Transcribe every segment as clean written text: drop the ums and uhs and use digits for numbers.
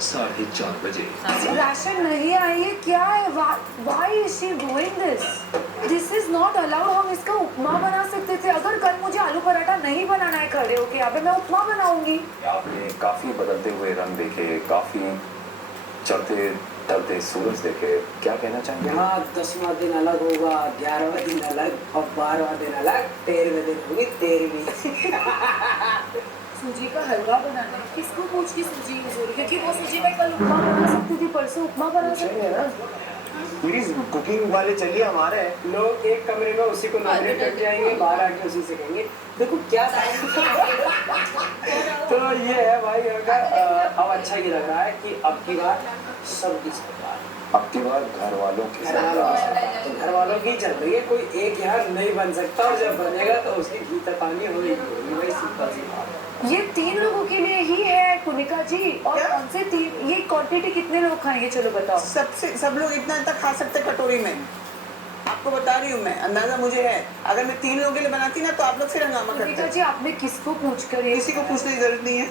4:30 बजे। राशन नहीं आई है, क्या है? Why is she doing this? This is not allowed. हम इसका उपमा बना सकते थे। अगर कल मुझे आलू पराठा नहीं बनाना है खड़े होके यहाँ पे, मैं उपमा बनाऊंगी। आपने काफी बदलते हुए रंग देखे, काफी चढ़ते ढलते सूरज देखे, क्या कहना चाहेंगे? यहाँ 10वां दिन अलग होगा, 11वां दिन अलग और 12वां दिन अलग, 13वें दिन होगी 13वीं। सूजी का हलवा बनाना है, किसको पूछ की सूजी यूज हो रही? क्योंकि वो सूजी में कल उपमा बना सकती थी, परसों उपमा बना सकती है ना? प्लीज कुकिंग वाले चलिए हमारे। लोग एक कमरे में उसी को नॉमिनेट करके आएंगे, बाहर आके उसी से कहेंगे देखो क्या तो ये है भाई। अगर अब अच्छा ये लग रहा है कि अब की बार सबकी सरकार, अब की बार घर वालों की तो घर वालों की चल रही है, कोई एक यार नहीं बन सकता और जब बनेगा तो उसकी घी तपानी होगी। वही सिंपल सी बात। ये 3 लोगों के लिए ही है कुनिका जी। और कौन से 3? ये क्वांटिटी कितने लोग खाएंगे चलो बताओ। सब लोग इतना तक खा सकते कटोरी में। आपको बता रही हूँ मैं, अंदाजा मुझे है। अगर मैं 3 लोगों के लिए बनाती ना तो आप लोग फिर हंगामा करते। कुनिका जी आपने किसको पूछ कर? किसी को पूछने की जरूरत नहीं है।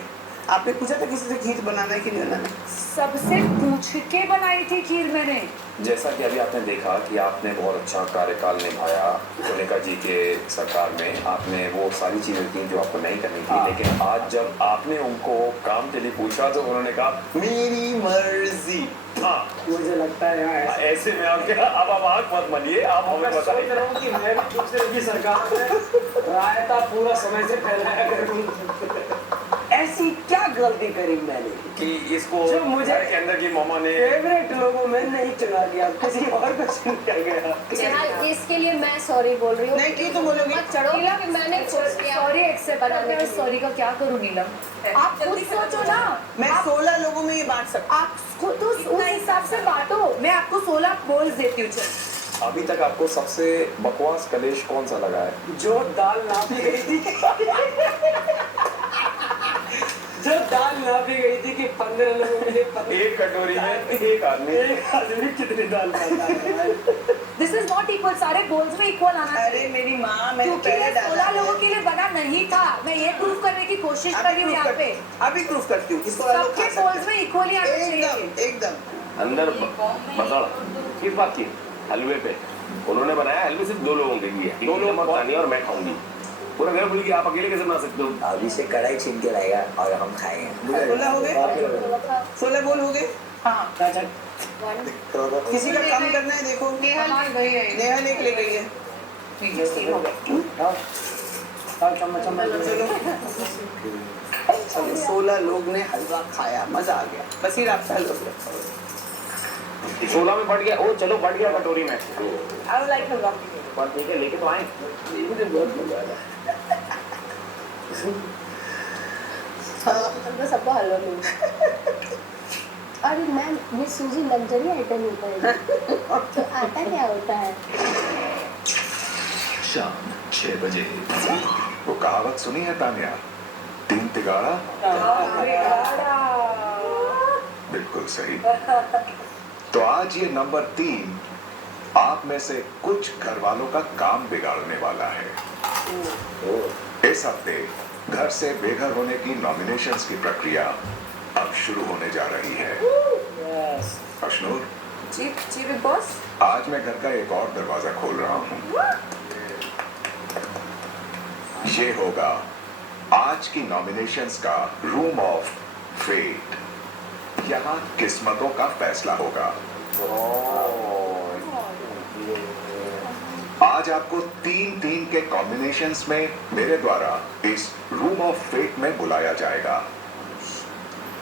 आपने पूछा था किसी से खीर बनाना है कि नहीं बनाना? सबसे पूछ के बनाई थी खीर मैंने। जैसा कि अभी आपने देखा कि आपने बहुत अच्छा कार्यकाल निभाया कुनिका जी के सरकार में, आपने वो सारी चीजें की जो आपको नहीं करनी थी। लेकिन आज जब आपने उनको काम के लिए पूछा तो उन्होंने कहा मेरी मर्जी। हाँ मुझे लगता है यार ऐसे में आप क्या, अब आप आँख मत मलिए, आप हमें सोच बताइए। रहा हूँ कि मैं भी दूसरे की सरकार में रायता पूरा समय से फैलाया करूँ। ऐसी क्या गलती करी मैंने कि इसको जो मुझे घर के अंदर की मामा ने फेवरेट लोगों में नहीं चुना गया, किसी और को चुन लिया गया। इसके लिए मैं सॉरी बोल रही हूँ। नहीं, क्यों तुम बोलोगी? मत चढ़ो कि मैंने सॉरी एक्सेप्ट कर। सॉरी का क्या करूँ नीलम? आप खुद सोचो ना। मैं 16 लोगों में ये बांट सकती हूँ। आप खुद उस हिसाब से बांटो। मैं आपको 16 बोल्स देती हूँ। चल अभी तक आपको सबसे बकवास कलेश कौन सा लगा है? जो दाल नापी गई थी जो दाल नापी गई थी कि 15 लोगों के लिए एक कटोरी में एक आदमी कितनी दाल खाता है। This is not equal. सारे बोल्स में इक्वल आना अरे चाहिए। मेरी माँ, मैंने क्योंकि पहले ये डाला 16 है। लोगों के लिए बना नहीं था। मैं ये प्रूफ करने की कोशिश कर रही हूँ यहाँ पे। अभी प्रूफ करती हूँ। इसको लोग सबके खा सकते बोल्स में इक्वली आना हैं। चाहिए। एकदम अंदर बसड़ किस बात की? हलवे पे उन्होंने बनाया। हलवे सिर्फ 2 लोगों के लिए, 2 लोग खानी और मैं खाऊंगी। पूरा घर बोली कि आप अकेले कैसे बना सकते हो? अभी से कढ़ाई छीन के लाएगा और हम खाएंगे। 16 हो गए? 16 बोल हो गए? हाँ। किसी का कम करना है? देखो नेहा एक ले गई है। चलो 16 लोग ने हलवा खाया, मजा आ गया। बस ही रात हलवा 16 में बढ़ गया। ओ चलो बढ़ गया कटोरी में। आई वुड लाइक हलवा। पर ठीक है, लेके तो आए। मुझे बहुत मजा आया। तो सबको हलवा मिल। अरे मैम ये सूजी लग्जरी आइटम होता है। तो आटा क्या होता है? शाम 6 बजे। वो कहावत सुनी है तानिया, 3 तिगाड़ा? बिल्कुल सही। तो आज ये नंबर 3 आप में से कुछ घर वालों का काम बिगाड़ने वाला है। इस हफ्ते घर से बेघर होने की नॉमिनेशंस की प्रक्रिया अब शुरू होने जा रही है। अशनूर जी बिग बॉस। आज मैं घर का एक और दरवाजा खोल रहा हूँ। ये होगा आज की नॉमिनेशंस का रूम ऑफ फेट। यहाँ किस्मतों का फैसला होगा। आज आपको 3-3 के कॉम्बिनेशंस में मेरे द्वारा इस रूम ऑफ फेट में बुलाया जाएगा।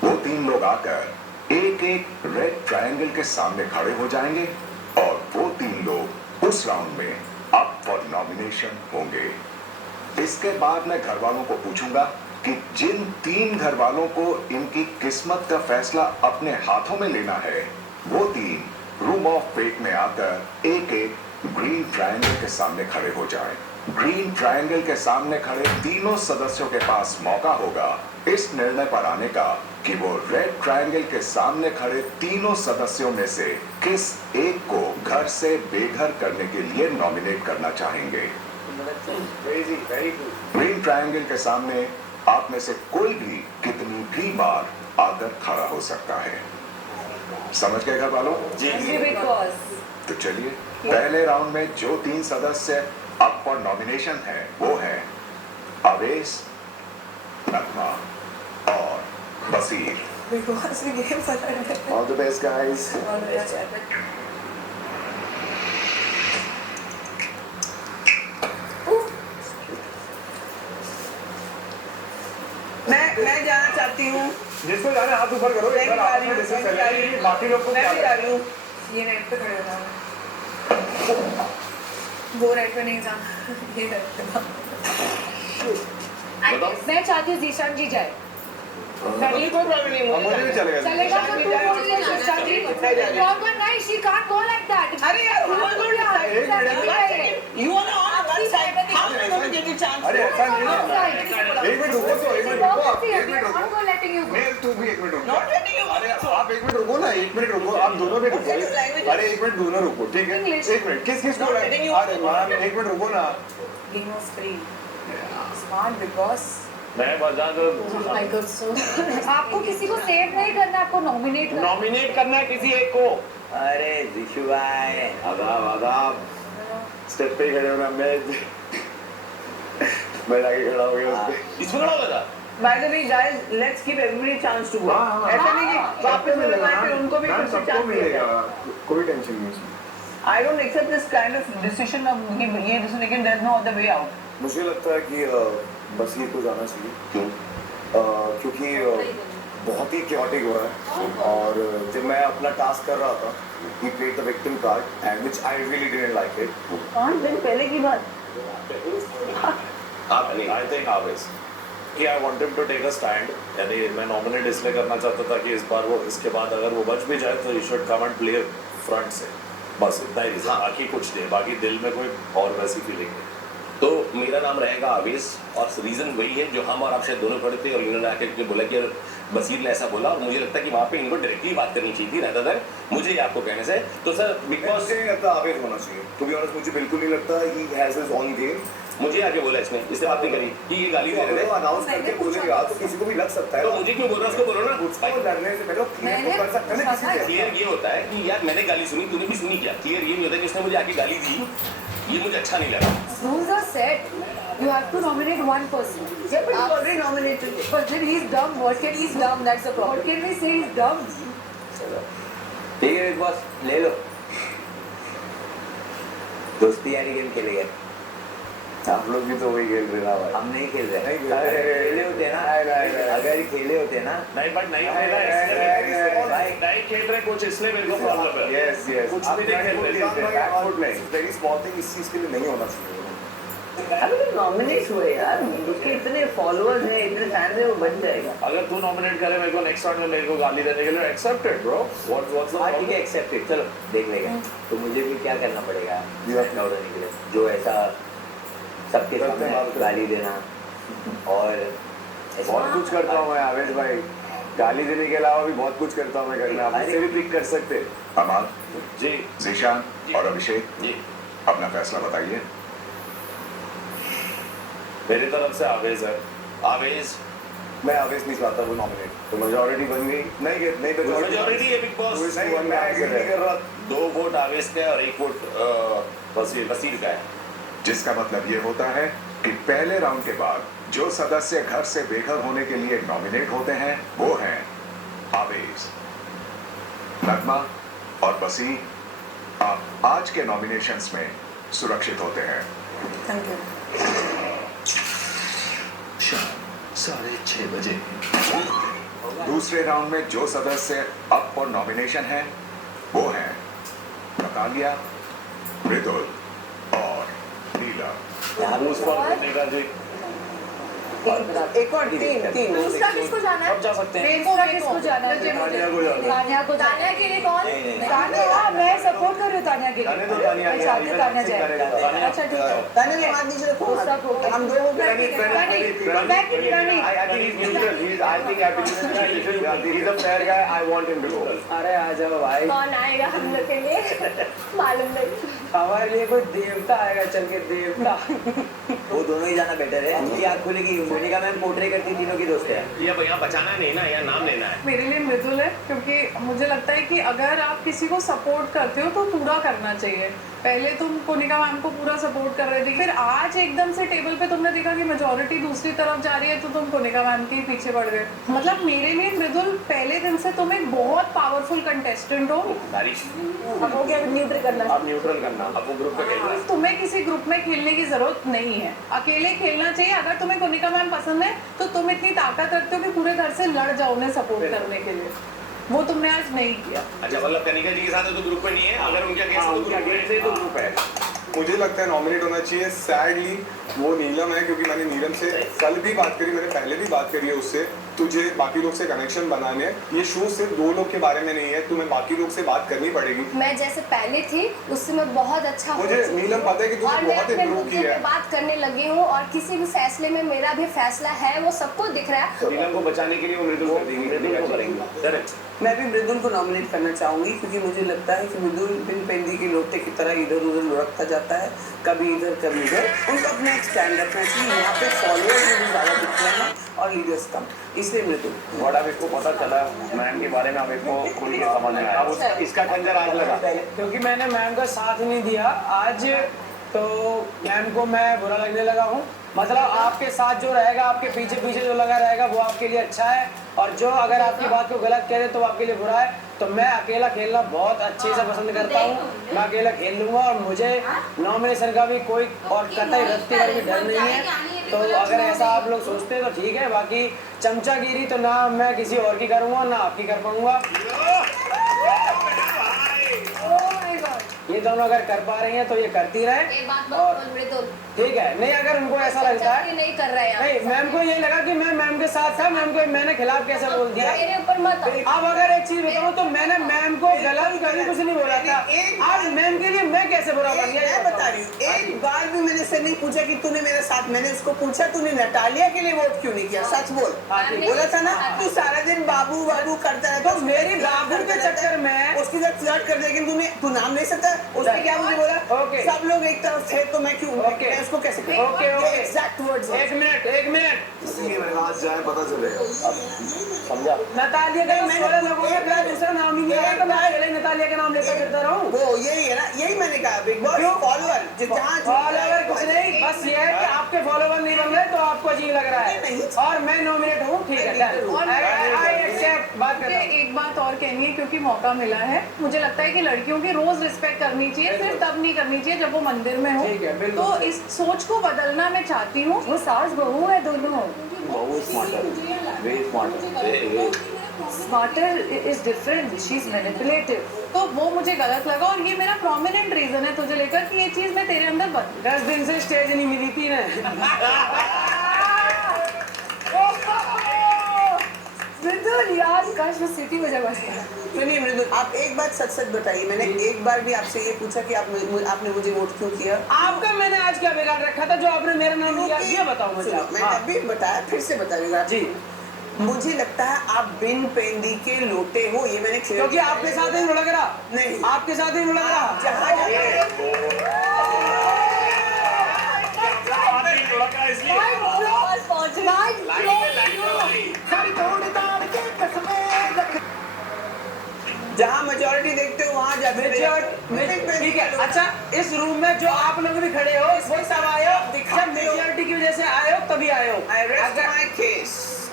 वो 3 लोग आकर एक-एक रेड ट्रायंगल के सामने खड़े हो जाएंगे और वो 3 लोग उस राउंड में अप फॉर नॉमिनेशन होंगे। इसके बाद मैं घर वालों को पूछूंगा कि जिन 3 घर वालों को इनकी किस्मत का फैसला अपने हाथों में लेना है, वो 3 रूम ऑफ फेट में आकर एक-एक ग्रीन ट्रायंगल के सामने खड़े हो जाएं। ग्रीन ट्रायंगल के सामने खड़े तीनों सदस्यों के पास मौका होगा इस निर्णय पर आने का कि वो रेड ट्रायंगल के सामने खड़े तीनों सदस्यों में से किस एक को घर से बेघर करने के लिए नॉमिनेट करना चाहेंगे। ग्रीन ट्रायंगल के सामने आप में से कोई भी कितनी भी बार आकर खड़ा हो सकता है। समझ गए घर वालों? जी बिग बॉस। तो चलिए, पहले राउंड में जो 3 सदस्य अप फॉर नॉमिनेशन है वो है आवेश, नगमा और Basir. All the best guys. मैं जाना चाहती हूँ। जिसको जाने हाथ ऊपर करो। मैं भी जा रही हूँ। बाकी लोग को मैं भी जा रही हूँ। ये नेट पे खड़े होना वो नेट पे नहीं जाना ये नेट पे मैं चाहती हूँ जीशान जी जाए मुझे कोई प्रॉब्लम नहीं है। मुझे भी चलेगा। चलेगा तो तू बोल दे जीशान जी प्रॉब्लम नहीं she can't go like that अरे यार, who are going to decide? You are on one side. How am I going to get a chance? अरे ऐसा नहीं है। एक मिनट रुको तो एक मिनट रुको आप, एक मिनट रुको। not letting you go मैं तू भी एक मिनट रुको। Not letting you go. अरे आप एक मिनट रुको ना, एक मिनट रुको, आप दोनों भी रुको। अरे एक मिनट दोनों रुको, ठीक है? English. एक मिनट, किस को? Not letting you अरे मैम एक मिनट रुको ना। game was free smart because मैं बजा दो। I got so आपको किसी को सेव नहीं करना आपको नॉमिनेट करना नॉमिनेट करना है किसी एक को। अरे ऋषु भाई, आदाब आदाब। स्टेप पे खड़े होना, मैं जाके खड़ा हो गया उस पे। इसमें खड़ा होगा था। By the way, guys, let's give everybody chance to go. हाँ, ऐसा नहीं कि वापस में लगाए फिर उनको भी मैम, फिर से सबको chance मिलेगा, मिलेगा। कोई टेंशन नहीं उसमें। I don't accept this kind of decision of कि ये decision लेकिन there's no other way out. मुझे लगता है कि बसीर को जाना चाहिए। क्यों? क्योंकि बहुत ही chaotic हो रहा है और जब मैं अपना टास्क कर रहा था he played the victim card and which I really didn't like it. 5 दिन पहले की बात। I think always कि I wanted to take a stand, यानी मैं नॉमिनेट इसलिए करना चाहता था कि इस बार वो इसके बाद अगर वो बच भी जाए तो he should come and play front से, बस इतना ही रीजन, बाकी कुछ नहीं, बाकी दिल में कोई और वैसी फीलिंग नहीं। तो मेरा नाम रहेगा आवेश और रीजन वही है जो हम और आप शायद दोनों खड़े थे और इन्होंने आके बोला कि यार बसीर ने ऐसा बोला और मुझे लगता है कि वहाँ पे इनको डायरेक्टली बात करनी चाहिए थी rather than मुझे ये आपको कहने से। तो सर बिकॉज मुझे नहीं लगता आवेश होना चाहिए, टू बी ऑनेस्ट मुझे बिल्कुल नहीं लगता he has his own game। मुझे आके बोला इसने, इससे बात नहीं करी कि ये गाली दे रहे थे। अनाउंस करके बोलेगा तो किसी को भी लग सकता है। तो मुझे क्यों बोल रहा है, उसको बोलो ना। उसको लड़ने से पहले क्लियर तो कर सकते हैं ना किसी से। क्लियर ये होता है कि यार मैंने गाली सुनी, तूने भी सुनी क्या। क्लियर ये नहीं होता कि उसने मुझे आके गाली दी, ये मुझे अच्छा नहीं लगा। rules are set you have to nominate one person Yeah, but you already nominated. but then he's dumb what can he's dumb that's the problem what can we say he's dumb ठीक है big boss ले लो। दोस्ती यारी game खेलेंगे। आप लोग भी तो वही खेल रहे हैं। हम नहीं खेल रहे। नहीं खेल रहे। खेले होते ना, अगर खेले होते ना। नहीं बट नहीं खेल रहा है इसलिए नहीं खेल रहे कुछ, इसलिए मेरे को प्रॉब्लम है। यस यस, कुछ भी नहीं खेल रहे। वेरी स्मॉल थिंग इस चीज के लिए नहीं होना चाहिए। अभी तो नॉमिनेट हुए यार, उसके इतने फॉलोअर्स हैं, इतने फैंस हैं, वो बन जाएगा। अगर तू नॉमिनेट करे मेरे को नेक्स्ट राउंड में मेरे को गाली देने के लिए, एक्सेप्टेड ब्रो। व्हाट्स द हाँ ठीक है एक्सेप्टेड, चलो देख लेंगे। तो मुझे भी क्या करना पड़ेगा बैठना उड़ने के लिए, जो ऐसा सबके सामने गाली देना और बहुत कुछ करता हूँ मैं आवेश भाई, गाली देने के अलावा भी बहुत कुछ करता हूँ मैं घर में। आप मुझसे भी पिक कर सकते। अमान, जी जीशान और अभिषेक, जी अपना फैसला बताइए। मेरी तरफ से आवेश है। आवेश मैं आवेश नहीं चाहता वो नॉमिनेट, तो मेजॉरिटी बन गई। नहीं मेजॉरिटी है बिग बॉस। नहीं मैं एग्री नहीं कर रहा। 2 वोट आवेश का है और 1 वोट वसीर का है। जिसका मतलब ये होता है कि पहले राउंड के बाद जो सदस्य घर से बेघर होने के लिए नॉमिनेट होते हैं वो हैं आवेश, नगमा और बसीर। आप आज के नॉमिनेशंस में सुरक्षित होते हैं। thank you शाम 6:30 बजे। दूसरे राउंड में जो सदस्य अप फॉर नॉमिनेशन हैं वो हैं नतालिया, मृदुल और नीला। उस पर बोलने का जी एक और तीन दूसरा किसको जाना है अब जा सकते हैं। दूसरा किसको जाना है तानिया को जाना है। तानिया को तानिया के लिए कौन? तानिया हाँ, मैं सपोर्ट कर रही हूँ तानिया के जाने लिए। दो, तानिया मैं चाहती हूँ तानिया जाए। तानिया। अच्छा ठीक है ताने के बाद नीचे रखो। दूसरा को हम दो हो गए। रानी I think he's neutral. I think he's a fair guy. I want him to go. अरे आ जाओ भाई। कौन आएगा हम लोग के लिए? मालूम नहीं। हमारे लिए कोई देवता आएगा चल के, देवता। वो दोनों ही जाना बेटर है। उनकी आँख खुलेगी। मोनिका मैम पोर्ट्रे करती तीनों की दोस्त है। ये अब यहाँ बचाना नहीं ना, यहाँ नाम लेना है। मेरे लिए मृदुल है, क्योंकि मुझे लगता है कि अगर आप किसी को सपोर्ट करते हो तो पूरा करना चाहिए। पहले तुम कोनिका मैम को पूरा सपोर्ट कर रहे थे, फिर आज एकदम से टेबल पे तुमने देखा कि मेजोरिटी दूसरी तरफ जा रही है तो तुम कोनिका मैम के पीछे पड़ गए। मतलब मेरे लिए मृदुल पहले दिन से तुम एक बहुत पावरफुल कंटेस्टेंट हो। बारिश अब हो गया, न्यूट्रल करना। अब न्यूट्रल करना, अब वो ग्रुप पे खेलना है। तुम्हें किसी ग्रुप में खेलने की जरूरत नहीं है, अकेले खेलना चाहिए। अगर तुम्हें कोनिका मैम पसंद है तो तुम इतनी ताकत रखते हो कि पूरे घर से लड़ जाओ उन्हें सपोर्ट करने के लिए। वो तुमने आज नहीं किया। अच्छा, मतलब कनिका जी के साथ तो ग्रुप में नहीं है, अगर उनके अगेंस्ट है तो ग्रुप है। मुझे लगता है नॉमिनेट होना चाहिए। सैडली वो नीलम है, क्योंकि मैंने नीलम से कल भी बात करी, मैंने पहले भी बात करी है उससे। तुझे बाकी लोग से कनेक्शन बनाने हैं, ये शो सिर्फ 2 लोग के बारे में नहीं है, तुम्हें बाकी लोग से बात करनी पड़ेगी। मैं जैसे पहले थी उससे मैं बहुत अच्छा मुझे नीलम पता है कि तूने बहुत इम्प्रूव की है। बात करने लगी हूँ और किसी भी फैसले में मेरा भी फैसला है, वो सबको दिख रहा है। नीलम को बचाने के लिए वो मृदुल कर देंगे, मृदुल को करेंगे। मैं भी मृदुल को नॉमिनेट करना चाहूंगी, क्योंकि मुझे लगता है कि मृदुल बिन पेंदी के लोटे की तरह इधर उधर लुढ़कता जाता है, कभी इधर कभी इधर। उनको अपना एक स्टैंड रखना चाहिए। यहाँ पे फॉलोअर्स मुझे ज़्यादा दिखते हैं और लीडर्स कम, इसलिए मृदुल। बड़ा मेरे को पता चला मैम के बारे में, हमें को खुल के समझ में आया। अब इसका खंजर आज लगा, क्योंकि मैंने मैम का साथ नहीं दिया आज, तो मैम को मैं बुरा लगने लगा हूँ। मतलब आपके साथ जो रहेगा, आपके पीछे पीछे जो लगा रहेगा वो आपके लिए अच्छा है, और जो अगर आपकी बात को गलत कह रहे तो वो आपके लिए बुरा है। तो मैं अकेला खेलना बहुत अच्छे से पसंद करता हूँ, मैं अकेला खेल लूँगा और मुझे नॉमिनेशन का भी कोई और कतई रत्ती का भी डर नहीं है। तो अगर ऐसा आप लोग सोचते हैं तो ठीक है, बाकी चमचागिरी तो ना मैं किसी और की करूँगा ना आपकी कर पाऊँगा। ये दोनों अगर कर पा रही हैं तो ये करती रहे। और ठीक है, नहीं अगर उनको ऐसा लगता है नहीं कर रहे हैं, नहीं मैम को ये लगा कि मैं मैम के साथ था, मैम को मैंने खिलाफ कैसे बोल दिया। मेरे ऊपर मत। अब अगर एक चीज बताऊं तो मैंने मैम को गलत कभी कुछ नहीं बोला था, आज मैम के लिए मैं कैसे बुरा बन गया। मैं बता रही हूँ, एक बार भी मैंने से नहीं पूछा कि तूने मेरे साथ, मैंने उसको पूछा तूने नटालिया के लिए वोट क्यों नहीं किया, सच बोल। बोला था ना तू सारा दिन बाबू बाबू करता है, तो मेरी बाबू के चक्कर में उसके साथ फ्लर्ट कर दिया, लेकिन तू नाम ले सकता है। उसने क्या मुझे बोला, सब लोग एक तरफ थे तो मैं क्यों, मैं उसको कैसे एग्जैक्ट वर्ड्स। एक मिनट इसलिए मैं आज जाए पता चले। समझा नतालिया का मैंने लोगों ने मेरा दूसरा नाम ही नहीं लिया, तो मैं पहले नतालिया का नाम लेकर फिरता रहूं। वो यही है ना, यही मैंने कहा बिग बॉस फॉलोअर, जहां फॉलोअर कुछ नहीं, बस ये है कि आपके फॉलोअर नहीं बन रहे तो आपको अजीब लग रहा है और मैं नॉमिनेट हूं, ठीक है। और आई एक्सेप्ट। बात करते हैं, एक बात और कहनी है, क्योंकि मौका मिला है, मुझे लगता है कि लड़कियों की रोज रिस्पेक्ट करनी चाहिए, सिर्फ तब नहीं करनी चाहिए जब वो मंदिर में हो। तो इस सोच को बदलना मैं चाहती हूँ। वो सास बहू है दोनों। बहुत स्मार्ट है, very smart. Smarter is different, she is manipulative. तो वो मुझे गलत लगा और ये मेरा प्रोमिनेंट रीजन है तुझे लेकर कि ये चीज मैं तेरे अंदर बदलूं। 10 दिन से स्टेज नहीं मिली थी ना। मृदुल यार, काश वो सिटी में जगह। सुनिए मृदुल, आप एक बात सच सच बताइए, मैंने एक बार भी आपसे ये पूछा कि आपने मुझे वोट क्यों किया? आपका मैंने आज क्या बिगाड़ रखा था जो आपने मेरा नाम लिया, ये बताओ मुझे। मैंने अभी बताया, फिर से बताइएगा जी। मुझे लगता है आप बिन पेंदी के लोटे हो, ये मैंने क्योंकि आपके साथ ही लग रहा, नहीं आपके साथ ही लग रहा। जहाँ मेजोरिटी देखते हो वहाँ जाते हो। ठीक है, अच्छा इस रूम में जो आप लोग भी खड़े हो, वो सब आए हो, जब मेजोरिटी की वजह से आए हो तभी आए हो।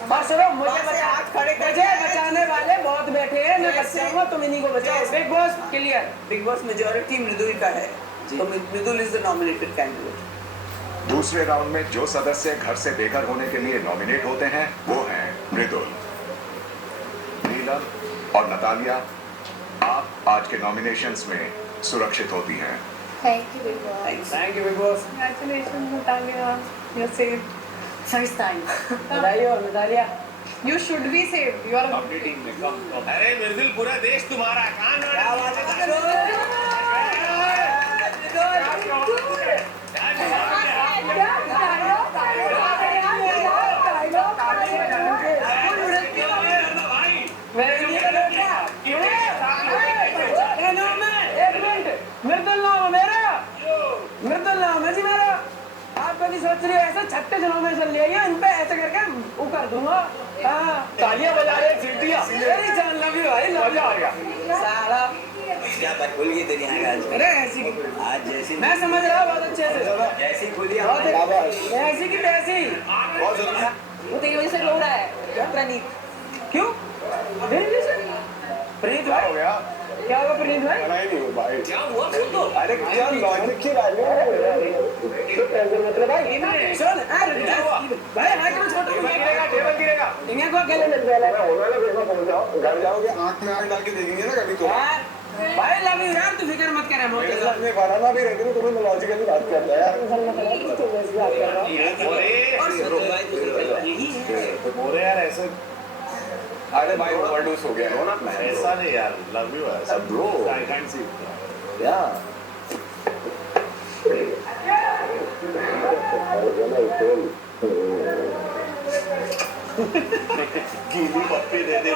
और सुनो, मुझे बचाने वाले बहुत बैठे हैं, मैं बचाऊंगा, तुम इन्हीं को बचाओ। Big boss clear, big boss majority Mridul का है, तो Mridul is the nominated candidate. दूसरे राउंड में जो सदस्य घर से बेघर होने के लिए नॉमिनेट होते हैं वो हैं मृदुल, नीलम और नतालिया। आप आज के नॉमिनेशंस में सुरक्षित होती हैं। Thank you big boss. Thank you big boss. Congratulations, Natalia. You're saved. First time. बताइए और Natalia. You should be saved. You are a अपनी टीम में कम। अरे मृदुल, पूरा देश तुम्हारा, कान मृदुल नाम है मेरा। की सोच रही हो ऐसे छत्ते जनों में चल लिया इन पे ऐसे करके वो कर दूंगा। हाँ तालियां बजा रहे सीटियां मेरी जान लव यू भाई मजा आ गया साला क्या बात खुल गई तेरी यहाँ आज? अरे ऐसी आज जैसी मैं समझ रहा हूँ बहुत अच्छे से जैसी खुली ऐसी की तैसी बहुत जरूरी वो तेरी वजह से रो रहा है प्रणीत। क्यों प्रीत भाई हो गया क्या होगा प्रीत भाई मना ही नहीं हो भाई क्या हुआ खुद तो अरे क्या लॉजिक की बात है मतलब भाई सुन भाई हाथ में छोटा गिरेगा टेबल गिरेगा इन्हें को गले लग गया होना ना फिर मैं पहुंच जाओ घर जाओगे आंख में आंख डाल के देखेंगे ना कभी तो भाई लव यू यार तू फिक्र मत कर मेरे साथ में बनाना भी रहती है तुम्हें लॉजिकली बात करता है यार मोरे यार ऐसे अरे भाई ओवरडोज हो गया है ऐसा नहीं यार लव यू है ब्रो आई कांट सी या गीली पप्पी दे दे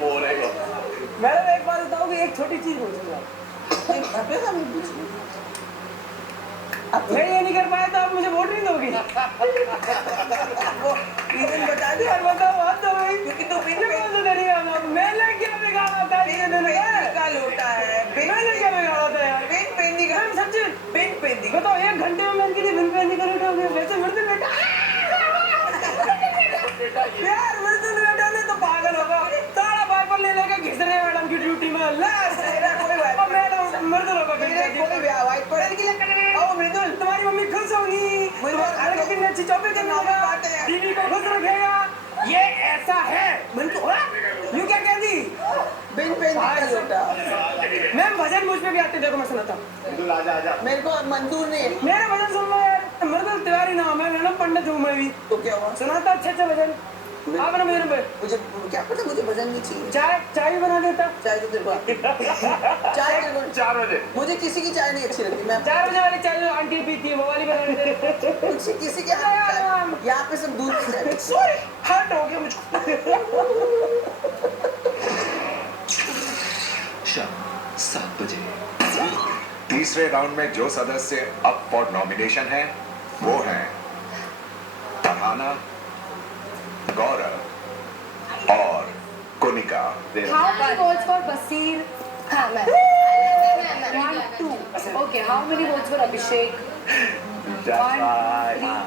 मोरे को मैडम एक बात बताओ कि एक छोटी चीज पूछूंगा अब मैं ये नहीं कर पाया तो आप मुझे वोट नहीं दोगी रीजन बता दो यार बताओ बात तो भाई क्योंकि तो नहीं आना मैंने क्या बिगाड़ा था ये का लोटा है मैंने क्या बिगाड़ा था यार बिन पेंदी का सच्ची बिन पेंदी बताओ 1 घंटे में मैंने कितनी बिन पेंदी का लोटा हो गया वैसे मर्द बेटा यार मर्द बेटा ने तो पागल होगा सारा बाइबल ले लेके घिस रहे मैडम की ड्यूटी में मैडम मर्द लोगों मृदुल तुम्हारी मम्मी खुश होगी कितनी अच्छी चौपी दीदी को खुश रखेगा ये ऐसा है यू क्या कह दी बिन पेन मैम भजन मुझ पे भी आते देखो मैं सुनाता हूँ आजा मेरे को मंजूर नहीं है। मेरा भजन सुन लो यार मृदुल तिवारी नाम है मैडम पंडित हूँ मैं भी तो क्या हुआ? सुनाता अच्छे भजन आप ना मेरे पे मुझे क्या पता मुझे भजन नहीं चाहिए। चाय भी बना देता चाय तो तेरे को चाय तेरे को 4 बजे मुझे किसी की चाय नहीं अच्छी लगती। मैं 4 बजे वाली चाय जो आंटी पीती है वो वाली बना देते किसी के यहाँ पे सब दूध की चाय। सॉरी हर्ट हो गया मुझको शाम 7 बजे तीसरे राउंड में जो सदस्य अप फॉर नॉमिनेशन है वो हैं फरहाना, गौरव और Kunika. How many votes for Basir? हाँ मैं 1, 2. Okay, how many votes for Abhishek? 1, 3,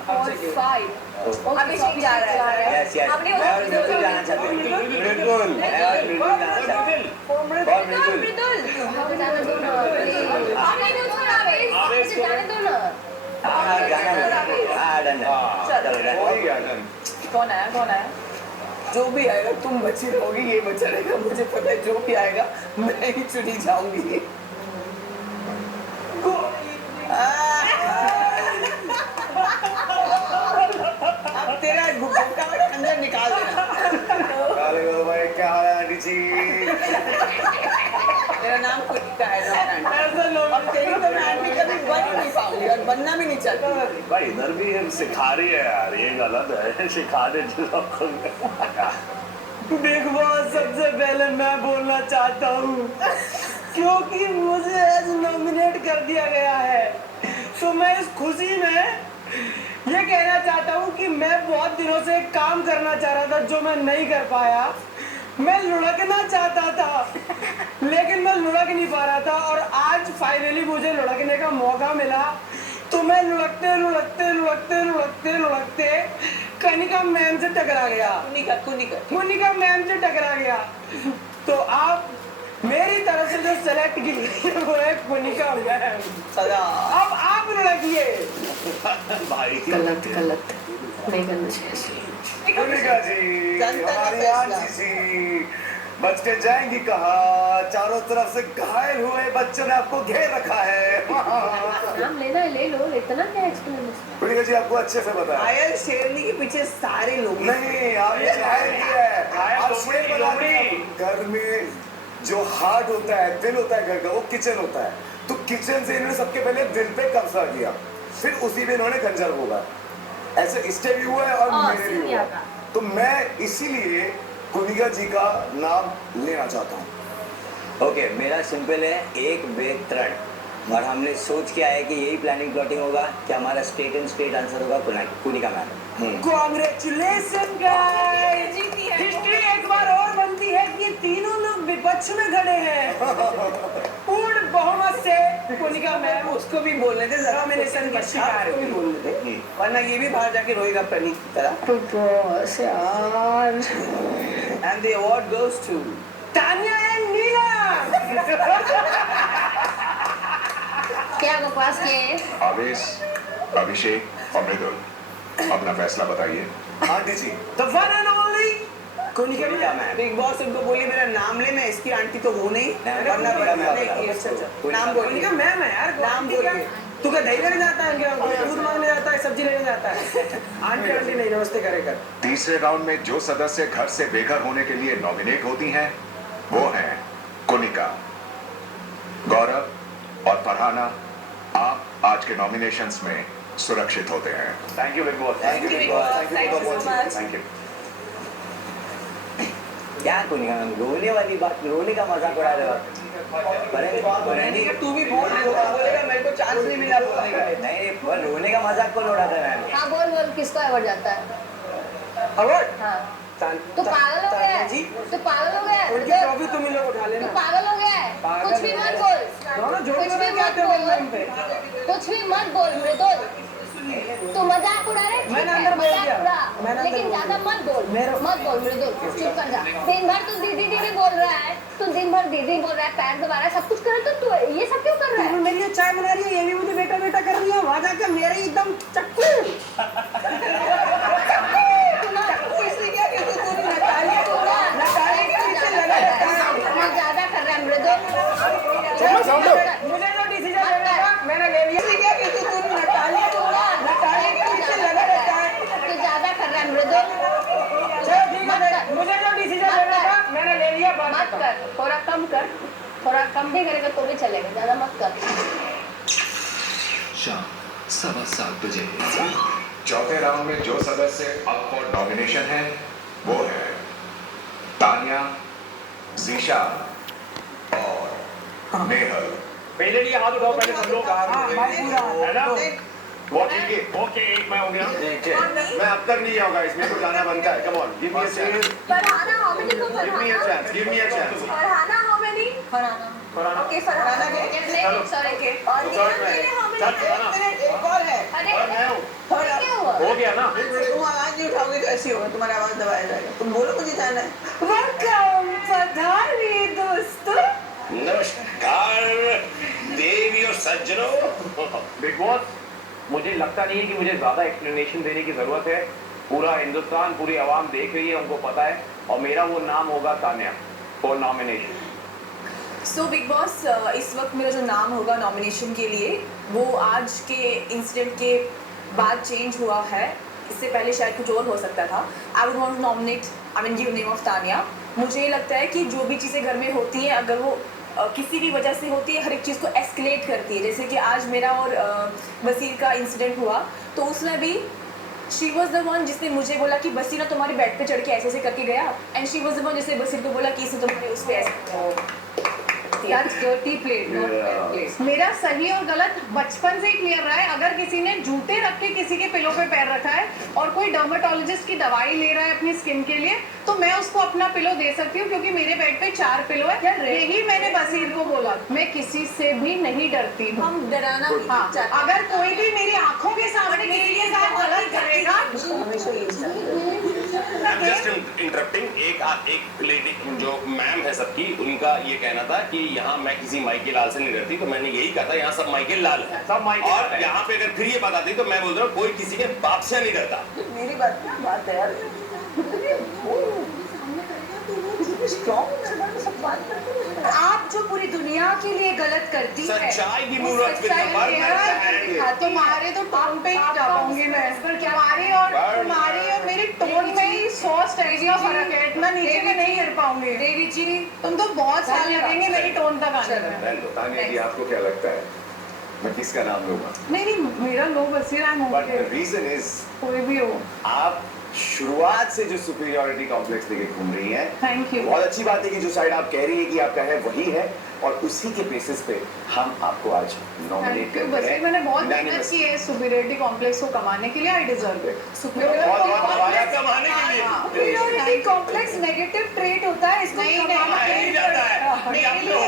4, 5. अभिषेक जा रहा है। यस यस हमने मैं और मृदुल जाना चाहते हैं बिल्कुल मैं और मृदुल जाना चाहते हैं और मृदुल हमें जाने दो ना। हम नहीं उसको आवेश जाने दो ना। हाँ गाना हाँ डन चलो डन कौन है? जो भी आएगा तुम बची रहोगी ये बचा रहेगा मुझे पता है जो भी आएगा मैं ही चुनी जाऊंगी। अब तेरा गुब्बा वाला अंदर निकाल देना। भाई क्या हाल है आंटी जी मेरा नाम कुनिका है अब तेरी तो मैं आंटी कभी बन ही नहीं पाऊंगी और बनना भी नहीं चाहती। भाई इधर भी हम सिखा रही है यार ये गलत है सिखा दे बिग बॉस सबसे पहले मैं बोलना चाहता हूँ क्योंकि मुझे आज नॉमिनेट कर दिया गया है तो मैं इस खुशी में ये कहना चाहता हूँ कि मैं बहुत दिनों से एक काम करना चाह रहा था जो मैं नहीं कर पाया। मैं लुढ़कना चाहता था लेकिन मैं लुढ़क नहीं पा रहा था और आज फाइनली मुझे लुढ़कने का मौका मिला तो मैं लुढ़कते कनिका मैम से टकरा गया। कुनिका मैम से टकरा गया तो आप मेरी तरफ से जो सेलेक्ट की गई वो है कुनिका मैम। अब आप लुढ़किए। भाई गलत नहीं करना चाहिए। कुनिका जी हमारी आंटी जी बच के जाएंगी कहा चारों तरफ से घायल हुए बच्चों ने आपको घेर रखा है नाम लेना है ले लो इतना क्या एक्सप्लेनेशन। कुनिका जी आपको अच्छे से पता है आयल शेरनी के पीछे सारे लोग नहीं आपने घायल किया है आप शेर बना दिया। घर में जो हार्ट होता है दिल होता है घर का वो किचन होता है तो किचन से इन्होंने सबके पहले दिल पे कब्जा किया फिर उसी में इन्होंने खंजर भोगा ऐसे इसके भी हुआ है और मेरे भी हुआ तो मैं इसीलिए कुनिका जी का नाम लेना चाहता हूँ। ओके मेरा सिंपल है एक बेग तरण और हमने सोच के आए कि यही प्लानिंग प्लॉटिंग होगा कि हमारा स्ट्रेट एंड स्ट्रेट आंसर होगा Kunika ma'am. Congratulation guys, history एक बार और बनती है कि ये तीनों लोग विपक्ष में खड़े हैं। पूर्ण बहुमत से कोनिका मैम, उसको भी बोलने दे जरा, मेरे सन के शिकार को भी बोलने दे, वरना ये भी बाहर जाके रोएगा प्रणीत की तरह। बस यार। And the award goes to Tanya and नीलम। क्या बकवास किए? आवेश, अभिषेक और मृदुल, अपना फैसला बताइए। Aunty ji, The one and only Konika ma'am. Bigg Boss उनको बोलिए मेरा नाम ले, मैं इसकी आंटी तो हूँ नहीं, वरना बड़ा नाम बोल। कोनिका मैम है यार, नाम बोल के। तू क्या दही लेने जाता है क्या? दूध मांगने जाता है, सब्जी लेने जाता है? आंटी आंटी नहीं, नमस्ते करेगा। तीसरे राउंड में जो सदस्य घर से बेघर होने के लिए नॉमिनेट होती हैं, वो हैं कुनिका, गौरव और फरहाना। आप आज के नॉमिनेशंस में सुरक्षित होते हैं। Thank you big boss. Thank you big boss. Thank you so much. Thank you. क्या कुनिका मैम, रोने वाली बात, रोने का मजाक उड़ा रहे हो? तू भी बोल, बोलेगा मेरे को चांस नहीं मिला बोलने का। नहीं, पर रोने का मजाक कौन उड़ाता है मैम? हाँ बोल, किसको अवार्ड जाता है? अवार्ड? हाँ। तू पागल हो गया है? तू पागल हो गया है? उनकी ट्रॉफी तुम ही लोग उठा तू लेना। पागल हो गया है? कुछ भी मत बोल, कुछ भी मत बोल, कुछ भी मत बोल मृदुल। तू मजाक उड़ा रहे? मैंने अंदर बोल दिया। मजाक उड़ा, लेकिन ज्यादा मत बोल मृदुल, चुप कर जा। दिन भर तू दीदी दीदी बोल रहा है, तू दिन भर दीदी बोल रहा है, पैर दबा रहा है, सब कुछ कर रहा है, तो तू ये सब क्यों कर रहा है? मेरे लिए चाय बना रही है, ये भी मुझे बेटा बेटा कर रही है, वहाँ जाके मेरे एकदम चक्कू। इसलिए क्या कि तू नटालिया के पीछे लगा रहता है। ज्यादा कर रहा है मृदुल। मुझे जो डिसीजन लेना था मैंने ले लिया। क्या कि तू नटालिया के पीछे लगा रहता है। तू ज्यादा कर रहा है मृदुल। चलो ठीक है, मुझे जो डिसीजन लेना था मैंने ले लिया। मत कर, थोड़ा कम कर, थोड़ा कम भी करेगा तो भी चलेगा, ज्यादा मत कर। शाम 7:15 बजे। चौथे राउंड में जो सदस्य अप फॉर नॉमिनेशन है, वो है तान्या, जीशा और नेहल। पहले लिए हाथ उठाओ, पहले सब लोग। है ना? वो ठीक है। ओके, एक मैं हो गया। मैं अब तक नहीं होगा, इसमें तो जाना बनता है। Come on, give me a chance, Farhana how many को give me a chance, give me a chance. Farhana how many? Farhana. Okay Farhana के सॉरी के और नीलम के लिए हाउ मेनी? एक और है। अरे और मैं हूँ। क्या हुआ? हो गया ना? तुम आवाज नहीं उठाओगे तो ऐसी होगा, तुम्हारा आवाज दबाया जाएगा। तुम बोलो मुझे जाना है। वेलकम, पधारिए दोस्तों। नमस्कार देवी और सज्जनों। बिग बॉस, मुझे लगता नहीं है कि मुझे ज्यादा एक्सप्लेनेशन देने की जरूरत है। पूरा हिंदुस्तान, पूरी आवाम देख रही है, उनको पता है, और मेरा वो नाम होगा Tanya for nomination. So big boss, इस वक्त मेरा जो नाम होगा नॉमिनेशन के लिए वो आज के इंसिडेंट के बाद चेंज हुआ है। इससे पहले शायद कुछ और हो सकता था। I would want to nominate, I mean give name of Tanya. मुझे लगता है कि जो भी चीज़ें घर में होती हैं, अगर वो किसी भी वजह से होती है, हर एक चीज़ को एस्केलेट करती है। जैसे कि आज मेरा और बसीर का इंसिडेंट हुआ, तो उसमें भी शी वॉज द वन जिसने मुझे बोला कि बसीर ना तुम्हारे बेड पे चढ़ के ऐसे ऐसे करके गया, and she was the one जिसने बसीर को बोला कि इसने तुम्हारे उस पर ऐसे। That's dirty play, not fair play. मेरा सही और गलत बचपन से ही क्लियर रहा है। अगर किसी ने जूते रख के किसी के पिलो पे पैर रखा है और कोई डर्मेटोलॉजिस्ट की दवाई ले रहा है अपनी स्किन के लिए, तो मैं उसको अपना पिलो दे सकती हूँ, क्योंकि मेरे बेड पे 4 पिलो है। यही मैंने बसीर को बोला, मैं किसी से भी नहीं डरती हूँ। हम डराना हाँ, अगर कोई भी मेरी आंखों के सामने किसी के साथ गलत करेगा, जस्ट इंटरप्टिंग। एक लेडी जो मैम है सबकी, उनका ये कहना था कि यहाँ मैं किसी माइकल लाल से नहीं डरती, तो मैंने यही कहा था यहाँ सब माइकल लाल है। सब माइकल और लाल है। यहाँ पे अगर फिर ये बात आती तो मैं बोल रहा हूँ कोई किसी के बाप से नहीं डरता। मेरी बात क्या बात है यार? आप जो पूरी दुनिया के लिए गलत करती है, सच्चाई की मूर्त with the bird तुम्हारे तो टोन पे ही जा पाऊंगी मैं। तुम्हारे और मेरी टोन में ही 100 स्टेज का फर्क है। इतना नीचे में नहीं गिर पाऊंगी। देवी जी, तुम तो बहुत साल लगेंगे मेरी टोन तक आने में। तान्या जी, आपको क्या लगता है मैं किसका नाम लूंगा? नहीं, मेरा लो Basir, I am but okay. The reason is कोई भी हो। आप शुरुआत से जो सुपीरियरिटी कॉम्प्लेक्स लेके घूम रही हैं, थैंक यू। बहुत अच्छी बात है कि जो साइड आप कह रही है कि आपका है वही है, और उसी के बेसिस पे हम आपको आज नॉमिनेट थैंक यू। कर बस रहे हैं। मैंने बहुत मेहनत Unanimous। की है सुपीरियरिटी कॉम्प्लेक्स को कमाने के लिए। I deserve it. Superiority complex negative trait होता है, इसको नहीं, कमाना नहीं, नहीं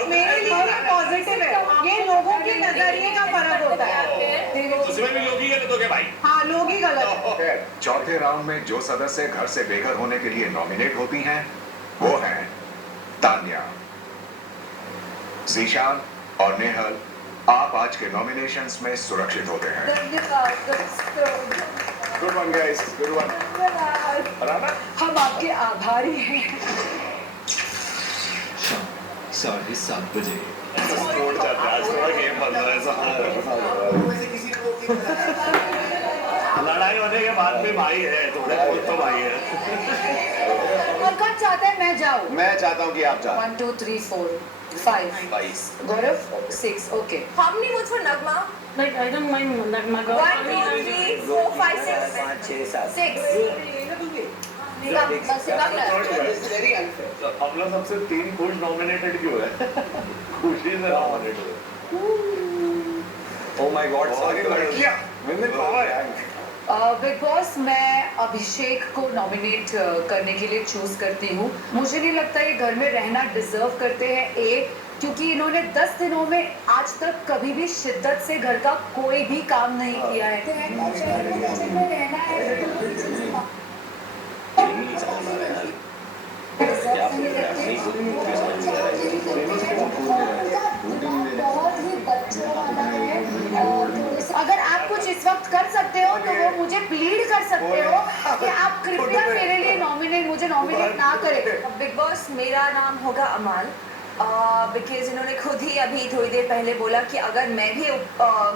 मेरे लिए ये पॉजिटिव है। ये लोगों के नजरिए का फर्क होता है। उसमें भी लोग ही गलत हो गए भाई। हाँ, लोग ही गलत है। चौथे राउंड में जो सदस्य घर से बेघर होने के लिए नॉमिनेट होती हैं वो हैं तान्या, ज़ीशान और नेहल। आप आज के नॉमिनेशंस में सुरक्षित होते हैं। Good one guys, good one. हम आपके आभारी हैं। शाम 7:30 बजे। स्पोर्ट चल रहा है, आज थोड़ा गेम बन रहा है लड़ाई होने के बाद भी भाई है, थोड़े बहुत तो भाई है। और कौन चाहता है मैं जाऊँ? मैं चाहता हूँ कि आप जाओ। 1 2 3 4 5 गौरव 6 okay. How many votes for Nagma? Like I don't mind like my girl. 1 2 3 4 5 6 5 6 7 6 बस हम लोग सबसे 3 खुश नॉमिनेटेड क्यों है? खुशी से नॉमिनेट हुए। ओह माय गॉड, सारी लड़कियां विमेन पावर है। बिग बॉस मैं अभिषेक को नॉमिनेट करने के लिए चूज करती हूँ। मुझे नहीं लगता ये घर में रहना डिजर्व करते हैं, क्योंकि इन्होंने 10 दिनों में आज तक कभी भी शिद्दत से घर का कोई भी काम नहीं किया अगर आप कुछ इस वक्त कर सकते हो तो वो मुझे प्लीड कर सकते हो कि आप कृपया मेरे लिए मुझे नॉमिनेट ना करें। बिग बॉस मेरा नाम होगा अमाल, बिकॉज इन्होंने खुद ही अभी थोड़ी देर पहले बोला कि अगर मैं भी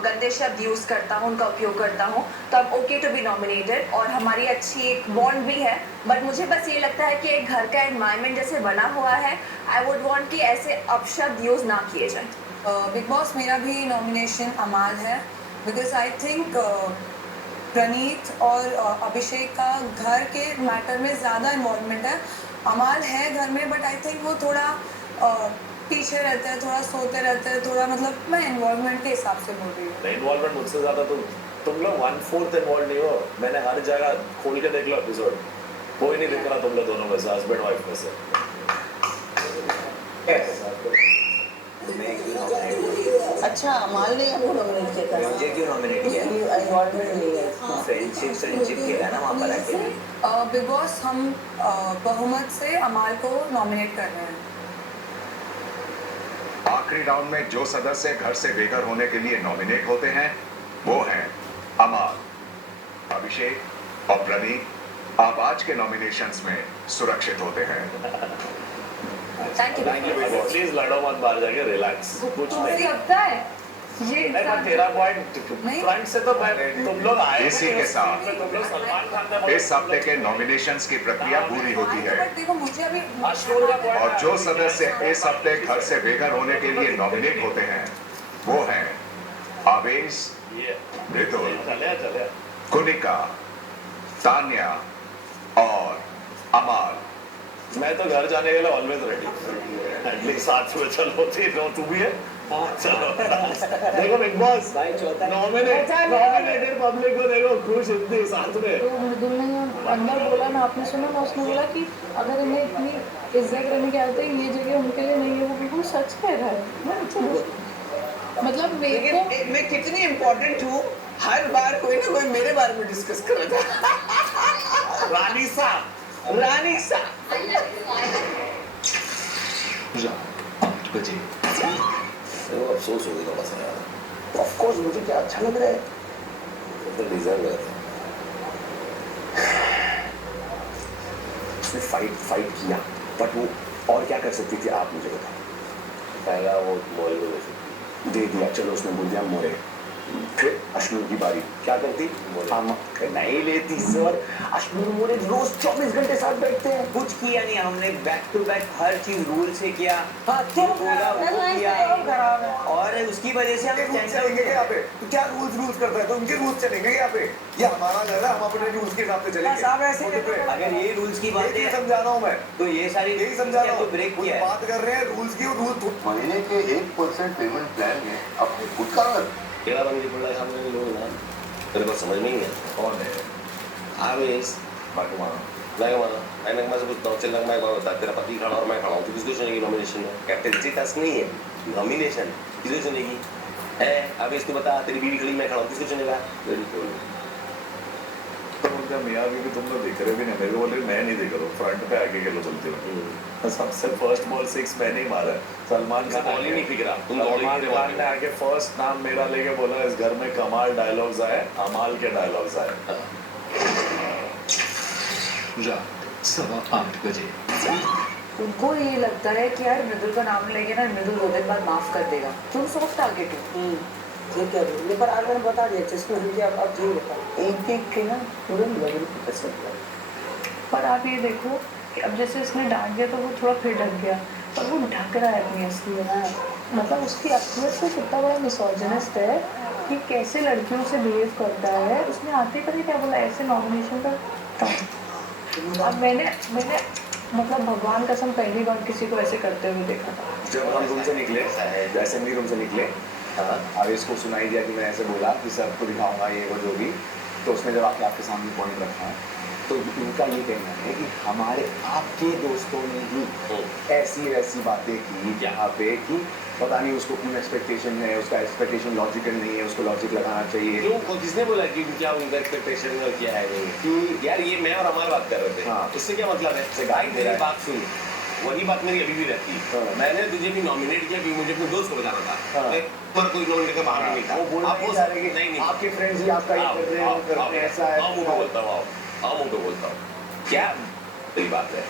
गंदे शब्द यूज़ करता हूँ, उनका उपयोग करता हूँ, तो अब ओके टू बी नॉमिनेटेड, और हमारी अच्छी एक बॉन्ड भी है। बट मुझे बस ये लगता है कि एक घर का एनवायरनमेंट जैसे बना हुआ है, आई वुड वांट कि ऐसे अपशब्द यूज़ ना किए जाएं। बिग बॉस मेरा भी नॉमिनेशन अमाल है, बिकॉज आई थिंक प्रणीत और अभिषेक का घर के मैटर में ज़्यादा इन्वॉल्वमेंट है। अमाल है घर में, बट आई थिंक वो थोड़ा पीछे रहते हैं, थोड़ा सोते रहते हैं, थोड़ा मतलब मैं इन्वॉल्वमेंट के हिसाब से बोल रही हूँ। इन्वॉल्वमेंट मुझसे ज्यादा तुम लोग 1/4 इन्वॉल्व नहीं हो। मैंने हर जगह खोल के देख लो एपिसोड, कोई नहीं दिख रहा तुम लोग दोनों में से, हस्बैंड वाइफ में से। अच्छा अमाल ने आपको नॉमिनेट किया था? मुझे क्यों नॉमिनेट किया? इन्वॉल्वमेंट नहीं है। फ्रेंडशिप किया ना वहाँ पर आके। बिग बॉस हम बहुमत से अमाल को नॉमिनेट कर रहे हैं। आखिरी राउंड में जो सदस्य घर से बेघर होने के लिए नॉमिनेट होते हैं वो हैं अमाल, अभिषेक और प्रदीप। आप आज के नॉमिनेशंस में सुरक्षित होते हैं। Thank you. प्लीज लड़ो मत बाहर जाके, रिलैक्स, कुछ नहीं लगता है ये तेरा पॉइंट फ्रंट से तो तुम लोग आए। इसी के साथ तुम लोग सलमान खान इस हफ्ते के नॉमिनेशंस की प्रक्रिया पूरी होती है, देखो मुझे अभी और जो सदस्य इस हफ्ते घर से बेघर होने के लिए नॉमिनेट होते हैं वो हैं आवेश, मृदुल, कुनिका, तान्या और अमाल। मैं तो घर जाने के लिए ऑलवेज रेडी, एटलीस्ट साथ में चलो। तू भी है? चलो देखो बिग बॉस नॉमिनेटेड पब्लिक को देखो खुश इतनी साथ में। तो मृदुल ने अंदर बोला ना, आपने सुना ना, उसने बोला कि अगर इन्हें इतनी इज्जत करने की आदत है, ये जगह उनके लिए नहीं है। वो बिल्कुल सच कह रहा है। मतलब मैं कितनी इम्पोर्टेंट हूँ, हर बार कोई ना कोई मेरे बारे में डिस्कस कर रहा था। रानी सा रात 8 बजे। वो अफसोस हो गया बस यार। ऑफ कोर्स मुझे क्या अच्छा लग रहा है, तो डिजर्व है। उसने फाइट किया, बट वो और क्या कर सकती थी आप मुझे बताओ। पहला वो मोल को दे दिया, चलो उसने बोल दिया मोरे, फिर अश्नूर की बारी, क्या करती? हम नहीं लेती सर, अश्नूर मोरे रोज 24 घंटे साथ बैठते हैं। कुछ किया नहीं हमने, बैक टू बैक हर चीज रूल से किया। हाँ, जो बोला वो किया, खराब है। और उसकी वजह से हम रूल्स चलेंगे क्या यहाँ पे? तो क्या रूल्स करता है? तो उनके रूल्स चलेंगे यहाँ पे? ये हमारा घर है, हम अपने रूल्स के हिसाब से चलेंगे। साहब ऐसे अगर ये रूल्स की बात है समझा रहा हूँ मैं, तो ये सारी यही समझा रहा हूँ। ब्रेक किया है। बात कर रहे हैं रूल्स की, रूल महीने के 1% पेमेंट प्लान में अपने खुद का केड़ा बंदी पड़ा है हमने लोग ना तेरे को समझ में नहीं है कौन है आवेश भगवान मैंने से पूछता हूँ चल मैं बता तेरा पति खड़ा और मैं खड़ा हूँ तो किसको चुनेगी नॉमिनेशन में कैप्टनसी टास्क नहीं है नॉमिनेशन किसको चुनेगी है आवेश तू बता तेरी बीवी खड़ी मैं खड़ा हूँ किसको चुनेगा बिल्कुल तो उनका मियाँ भी तुम लोग देख रहे भी नहीं, मेरे को बोले मैं नहीं देख रहा हूँ, फ्रंट पे आगे के लो चलते हो। सबसे फर्स्ट बॉल 6 मैंने ही मारा है। सलमान खान बॉल ही नहीं फिक रहा तुम सलमान खान ने आके फर्स्ट नाम मेरा लेके बोला इस घर में कमाल डायलॉग्स आए, अमाल के डायलॉग्स आए। रात 8:15 बजे उनको ये लगता है कि यार मृदुल का नाम लेंगे ना, मृदुल 2 दिन बाद माफ कर देगा। तुम सॉफ्ट टारगेट हो। ठीक है ये पर आज मैंने बता दिया जिसको हिंदी अब जी बता एक के ना तुरंत बदल पता चलता है। पर आप ये देखो कि अब जैसे इसने डांट दिया तो वो थोड़ा फिर ढक गया, पर वो ढक रहा है अपनी असलियत। मतलब उसकी असलियत से कितना बड़ा मिसोजिनिस्ट है कि कैसे लड़कियों से बिहेव करता है। उसने आते पर ही क्या बोला, ऐसे नॉमिनेशन का। अब मैंने मतलब भगवान कसम पहली बार किसी को ऐसे करते हुए देखा था। जब हम रूम से निकले, असेंबली रूम से निकले, आवेश को सुनाई दिया कि मैं ऐसे बोला कि सर को दिखाऊंगा ये वो जो भी, तो उसने जब आपके सामने पॉइंट रखा है तो उनका ये कहना है कि हमारे आपके दोस्तों ने ही ऐसी वैसी बातें की यहाँ पे कि पता नहीं उसको क्यों एक्सपेक्टेशन है, उसका एक्सपेक्टेशन लॉजिकल नहीं है, उसको लॉजिक लगाना चाहिए। क्यों किसने बोला कि क्या उनका एक्सपेक्टेशन है और क्या है नहीं कि यार ये मैं और अमाल बात कर रहे थे। हाँ। इससे क्या मतलब है गाइड मेरी बात सुन, वही बात मेरी अभी भी रहती है। मैंने तुझे भी नॉमिनेट किया क्योंकि मुझे अपने दोस्त को बताना था पर कोई नॉमिनेट का बाहर नहीं था। वो बोल आप नहीं जा रहे कि नहीं आपके फ्रेंड्स ही आपका ये कर रहे हैं, वो कर रहे हैं, ऐसा है। आओ मुंह पे बोलता हूँ, आओ मुंह पे बोलता हूँ, क्या सही बात है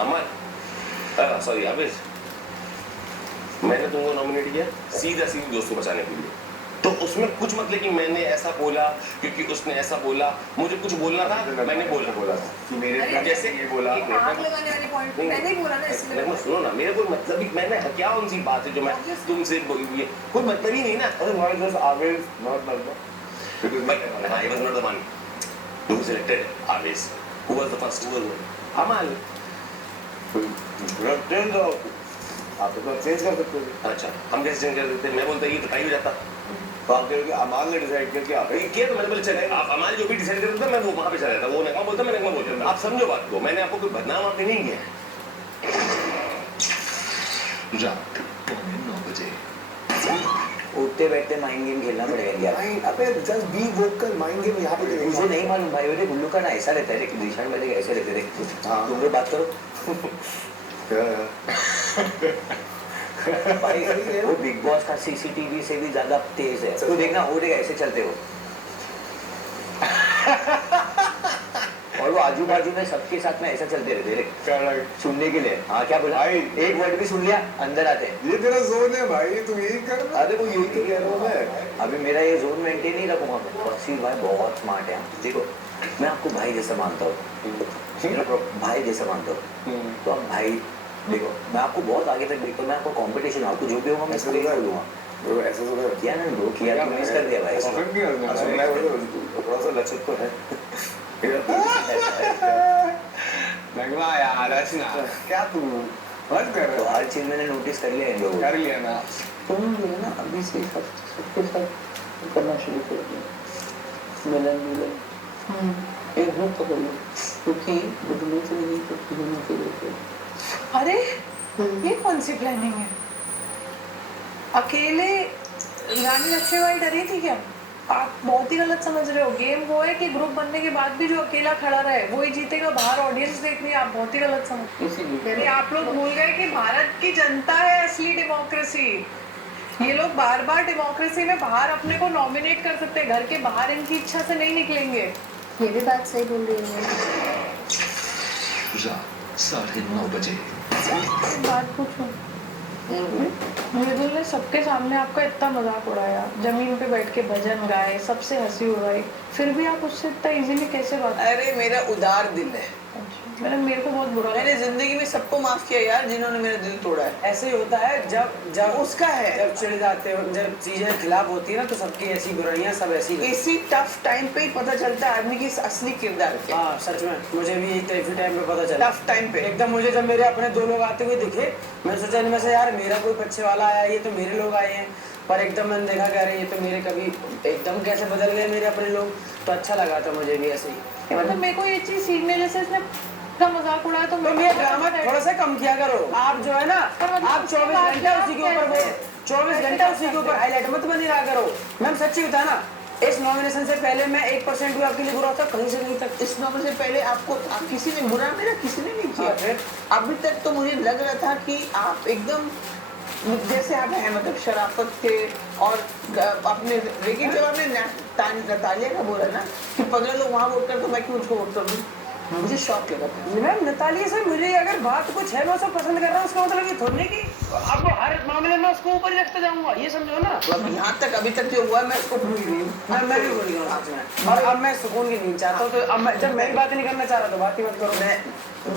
अमर सॉरी आवेश, मैंने तुमको नॉमिनेट किया सीधा दोस्त को बचाने के लिए, तो उसमें कुछ मतलब कि मैंने ऐसा बोला क्योंकि उसने ऐसा बोला, मुझे कुछ बोलना था मैंने बोला था कि मेरे जैसे ये बोला आग लगाने वाली पॉइंट मैंने ही बोला ना इसलिए। सुनो ना मेरे कोई मतलब ही मैंने क्या कौन सी बात है जो मैं तुमसे कोई मतलब ही नहीं ना। अरे व्हाई जस्ट आवेश नॉट लगता But I was not the one who selected Aves. Who was the first? Who was Amal. आप तो चेंज कर सकते हो। अच्छा हम कैसे चेंज कर सकते हैं? मैं बोलता ये तो टाइम हो जाता। तो आप कहोगे अमाल ने डिसाइड किया कि आप किया तो मैंने बोला चले आप अमाल जो भी डिसाइड करता था मैं वो वहाँ पे चला जाता, वो नगमा बोलता मैं नगमा बोलता था। आप समझो बात को, मैंने आपको कोई बदनाम आपने नहीं किया। रात 9:15 बजे उठते बैठते माइंड गेम खेलना पड़ेगा यार। अबे just be vocal, mind game यहाँ पे करेंगे। मुझे नहीं मालूम भाई, बेटे गुल्लू का ना ऐसा रहता है, दिशान वाले का ऐसे रहते थे। हाँ तुम लोग बात करो। भाई वो बिग बॉस का सीसीटीवी से भी ज्यादा तेज है। तो देखना वो देखा ऐसे चलते हो और वो आजू बाजू में सबके साथ में ऐसा चलते रहते सुनने के लिए। हाँ क्या बोला? एक वर्ड भी सुन लिया अंदर आते। ये तेरा जोन है भाई, तू यही कर। अरे वो यही तो कह रहा हूँ मैं। अभी मेरा ये जोन मेंटेन नहीं रखूंगा मैं। बक्सी भाई बहुत स्मार्ट है। देखो मैं आपको भाई जैसा मानता हूँ, भाई जैसा मानता हूँ, तो आप भाई देखो मैं आपको बहुत आगे तक देखता हूँ, मैं आपको कंपटीशन आपको जो भी होगा मैं इसको बोलूँगा। ब्रो ऐसा तो किया ना ब्रो, किया तो मिस कर दिया भाई। थोड़ा सा लचक तो है। नगमा यार रचना क्या तू मत कर। तो हर चीज मैंने नोटिस कर लिया इन लोगों कर लिया ना। तुम जो है ना अभी से सबके साथ करना शुरू कर दिया, मिलन एक ग्रुप पकड़ लो, क्योंकि बदलने से नहीं तो खिलने के लिए। अरे ये कौन सी प्लानिंग है? अकेले रानी लक्ष्मीबाई डरी थी क्या? आप बहुत ही गलत समझ रहे हो। गेम वो है कि ग्रुप बनने के बाद भी जो अकेला खड़ा रहे वो ही जीतेगा। बाहर ऑडियंस देखनी है, आप बहुत ही गलत समझ रहे। आप लोग भूल गए कि भारत की जनता है असली डेमोक्रेसी। ये लोग बार बार डेमोक्रेसी में बाहर अपने को नॉमिनेट कर सकते हैं, घर के बाहर इनकी इच्छा से नहीं निकलेंगे। ये भी बात सही बोल रही है। रात 9:30 बजे बात पूछो, मृदुल ने सबके सामने आपका इतना मजाक उड़ाया, जमीन पे बैठ के भजन गाए, सबसे हंसी उड़ाई, फिर भी आप उससे इतना इजीली कैसे बात? अरे मेरा उदार दिल है। मेरे को बहुत बुरा मैंने जिंदगी में सबको माफ किया यार जिन्होंने मेरा दिल तोड़ा है। ऐसे ही होता है जब उसका है, जब चिढ़ जाते हो, जब चीजें खिलाफ होती है ना तो सबकी ऐसी बुराइयां सब ऐसी इसी टफ टाइम पे ही पता चलता है आदमी की असली किरदार क्या। हाँ सच में मुझे भी इसी टाइम पे पता चला। टफ टाइम पे एकदम मुझे जब मेरे अपने 2 लोग आते हुए दिखे, मैं सोचा इनमें से यार मेरा कोई पीछे वाला आया, ये तो मेरे लोग आए हैं, पर एकदम मैंने देखा कि अरे ये तो मेरे कभी एकदम कैसे बदल गए मेरे अपने लोग, तो अच्छा लगा था मुझे भी ऐसे ही। मतलब मेरे को ये चीज सीखने जैसे इसने का मजाक उड़ाया तो ये ड्रामा थोड़ा सा कम किया करो। आप जो है ना आप 24 घंटा उसी के ऊपर बोल 24 घंटा उसी के ऊपर हाईलाइट मत बनी रहा करो। मैम सच्ची बताया ना, इस नॉमिनेशन से पहले मैं 1% भी आपके लिए बुरा था कहीं से नहीं तक। इस नॉमिनेशन से पहले आपको किसी ने बुरा मेरा किसी ने नहीं किया। फिर अभी तक तो मुझे लग रहा था कि आप एकदम जैसे आप हैं, मतलब शराफत के और अपने, लेकिन जब आपने नतालिया का बोला ना कि 15 लोग वहाँ वोट कर तो मैं क्यों उसको वोट कर दूँ, मुझे शौक लगा था। मैम नतालिया से मुझे अगर बात कुछ है मैं उसको पसंद कर रहा हूँ, उसका मतलब ये थोड़ी नहीं कि अब हर मामले में उसको ऊपर ही रखते जाऊंगा, ये समझो ना। यहाँ तक अभी तक जो हुआ मैं उसको भूल गई हूँ। मैं भी भूल गया हूँ और अब मैं सुकून की नींद चाहता हूँ, तो अब मैं जब मैं बात नहीं करना चाह रहा तो बात ही मत करो।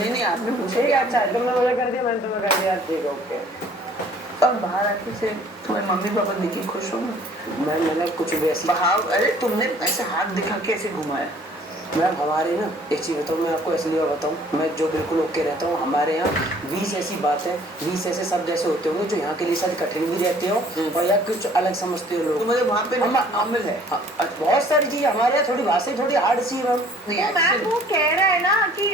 नहीं आपने पूछा ठीक है, अच्छा तुमने मुझे कर दिया, मैंने तुम्हें कर दिया, ठीक है ओके। और बाहर आके से तुम्हारे मम्मी पापा दिखे खुश हो? मैंने कुछ भी ऐसी बाहर, अरे तुमने ऐसे हाथ दिखा के ऐसे घुमाया। मैम हमारे ना एक चीज़ बताऊँ मैं आपको, इसलिए बताऊँ, मैं जो बिल्कुल ओके रहता हूँ, हमारे यहाँ 20 ऐसी बातें 20 ऐसे शब्द ऐसे होते होंगे जो यहाँ के लिए शायद कठिन भी रहते हो और या कुछ अलग समझते हो लोग। तो मतलब वहाँ पे नॉर्मल है। बहुत सारी चीज़ हमारे यहाँ थोड़ी भाषा थोड़ी हार्ड सी है मैम वो कह रहा है ना कि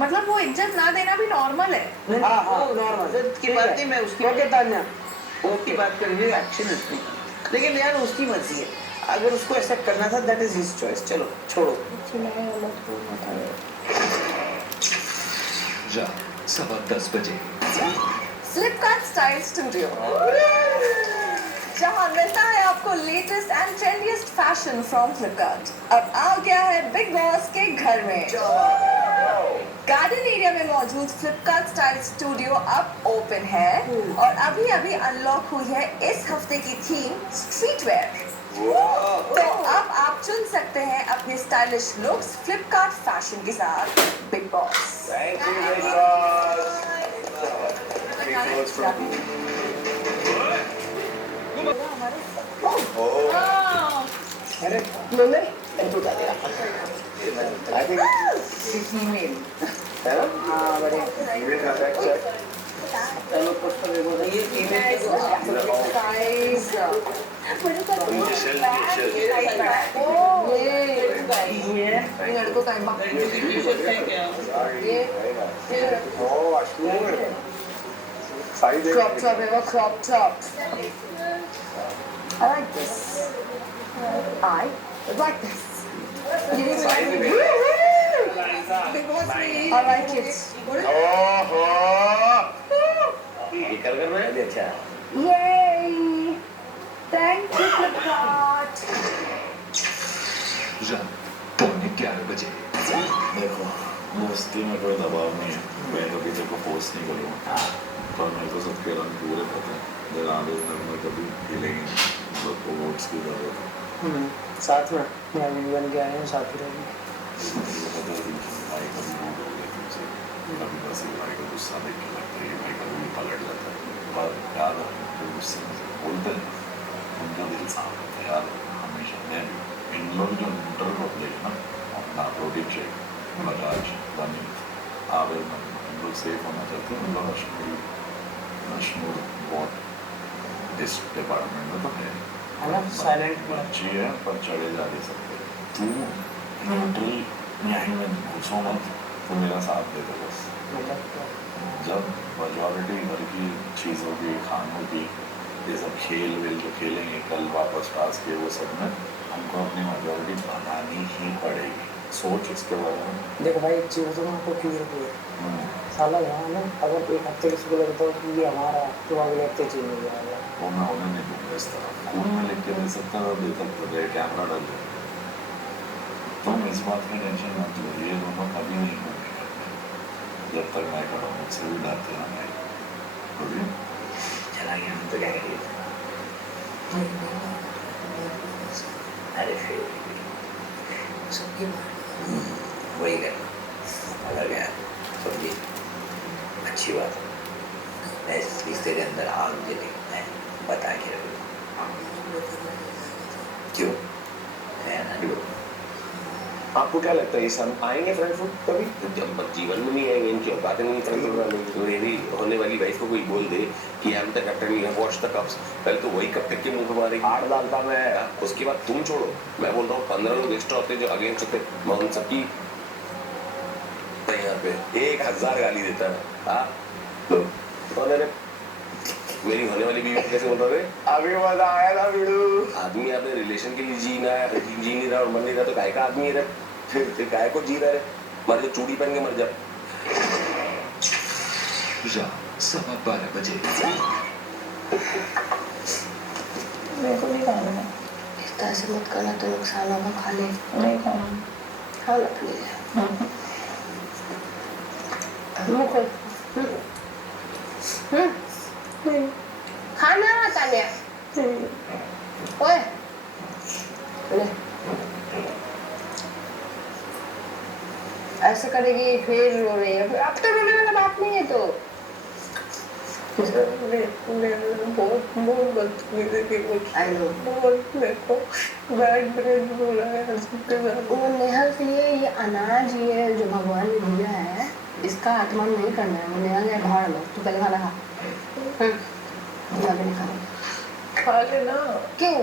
मतलब वो इज्जत ना देना भी नॉर्मल है। हाँ नॉर्मल की बात नहीं, मैं उसकी ओके तान्या उसकी बात कर रही हूँ, एक्शन उसकी, लेकिन यार उसकी मर्जी है, अगर उसको ऐसा करना था दैट इज हिज चॉइस। चलो छोड़ो। रात 10:15 बजे फ्लिपकार्ट स्टाइल स्टूडियो, जहां मिलता है आपको latest and trendiest fashion from Flipkart. अब आ गया है बिग बॉस के घर में। गार्डन एरिया में मौजूद फ्लिपकार्ट स्टाइल स्टूडियो अब ओपन है और अभी अभी अनलॉक हुई है इस हफ्ते की थीम स्ट्रीट वेयर। तो अब आप चुन सकते हैं अपने स्टाइलिश लुक्स फ्लिपकार्ट फैशन के साथ बिग बॉस। अरे ले तू डाल दिया। I think फीमेल है ना? हाँ बढ़िया। Female का fact check. चलो कुछ तो देखो ये फीमेल ये लड़कों का Oh, Ashmore. Size crop top है वो, crop top. I like this. I like this. I like it. ये कर रहे हैं अच्छा। Yay! Thank you Flipkart. रात 11:15 बजे देखो दोस्ती में कोई दबाव नहीं है, मैं कभी तेरे को फोर्स नहीं करूँगा, पर मेरे को सबके रंग पूरे पता है। मेरे आदत में कभी हिलेंगे मतलब को वोट्स की जरूरत है। साथ में मैं भी बन के आया हूँ, साथ ही रहेंगे। भाई कभी रूड हो गया तुमसे, कभी बस ये भाई का गुस्सा देख के लगता है ये भाई कभी भी पलट जाता है, पर याद रखो गुस्से में बोलते हैं उनका दिल साफ होता है यार हमेशा। मैं इन लोग जो न्यूट्रल पॉपुलेशन ना अपना प्रोटीन शेक बजाज बनी आवे इन लोग सेफ होना चाहते हैं, उन लोग अश्मूर बहुत इस डिपार्टमेंट में तो है साइलेंट अच्छी है पर चढ़े जा नहीं सकते। तू न्यूट्रल यहीं में घुसो मत, तो मेरा साथ दे दो बस। जब मेजॉरिटी भर की चीज़ों की खानों की ये सब खेल वेल जो खेलेंगे कल वापस पास के वो सब में हमको अपनी मेजॉरिटी बनानी ही पड़ेगी। सोच इसके बारे में। देखो भाई एक चीज़ तो आपको क्लियर हुई साला यहाँ ना अगर एक हफ्ते किसी को लगता हो कि ये हमारा तो अगले हफ्ते चेंज हो जाएगा। वो मैं होने नहीं दूंगा इस तरह, खून में लिख के दे सकता है और दे सकता है, कैमरा डाल दे। तुम इस बात की टेंशन मत लो, ये दोनों कभी नहीं होंगे जब तक मैं करूँ, मुझसे भी डरते ना मैं कभी। चला गया हम तो क्या करिए? अरे फिर सबकी वही करना, अगर गया समझी, अच्छी बात है। मैं इस रिश्ते के अंदर आग जली, मैं बता के रखूँ। क्यों? मैं ना लो। आपको क्या लगता है ये सब आएंगे फ्रैंकफर्ट कभी? जब जीवन में नहीं आएंगे, इनकी औकात नहीं फ्रैंकफर्ट वाले। तो मेरी होने वाली वाइफ को कोई बोल दे कि I am the captain, you have watch the cups, पहले तो वही कब तक के मुंह पे मारेगी। 8 डालता मैं, उसके बाद तुम छोड़ो, मैं बोल रहा हूँ 15 लोग एक्स्ट्रा होते जो अगेंस्ट होते, मैं उन सबकी यहाँ पे 1000 गाली देता है। हाँ तो मेरी होने वाली बीवी कैसे बोल रहे? अभी मजा आया ना वीडू। आदमी अपने रिलेशन के लिए जी नहीं रहा और मर नहीं रहा तो काय का आदमी है? फिर काय को जी रहा है? मर जा, चूड़ी पहन के मर जा। रात 12:15 बजे। मेरे को नहीं खाना है। इस तरह से मत करना तो नुकसान होगा, खा ले। नहीं खाना। खा लो प्लीज। मुंह खोल। खाना तालिया। ओए ले। ऐसे करेगी फिर रो रही है, अब तो रोने वाला बात नहीं है। तो बहुत बदतमीजी की कुछ। I know. बहुत मेरे को बैड ब्रेड हो रहा है सबके साथ। वो नेहा से ये अनाज, ये जो भगवान ने दिया है, इसका आत्मान नहीं करना है। वो नेहा ने भाड़ लो, तू पहले खाना खा। नहीं खाना। खा लेना। क्यों?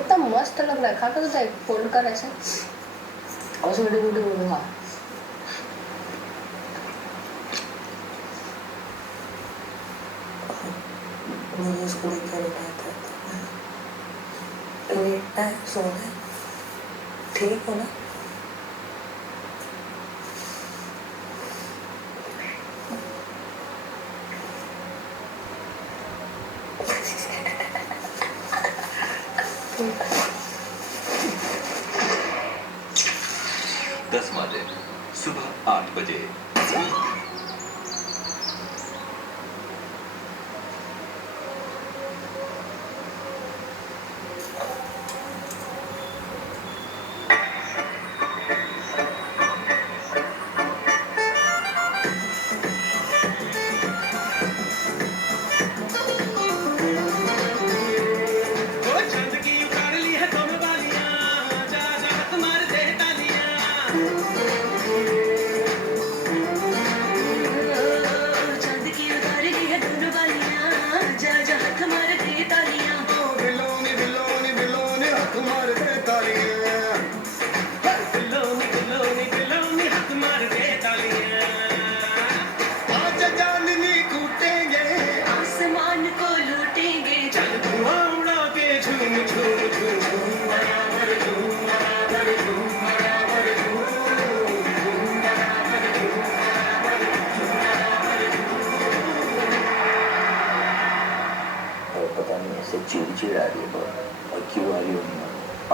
इतना मस्त लग रहा है, खा कर तो फोल्ड कर ऐसे और उसमें वीडियो खा। मुझे स्कूल क्या रहता है, लेटना है, सोना है, ठीक हो ना? दिन सुबह 8 बजे। पता नहीं ऐसे चिड़चिड़ आ रही है बहुत, और क्यों आ रही होगी?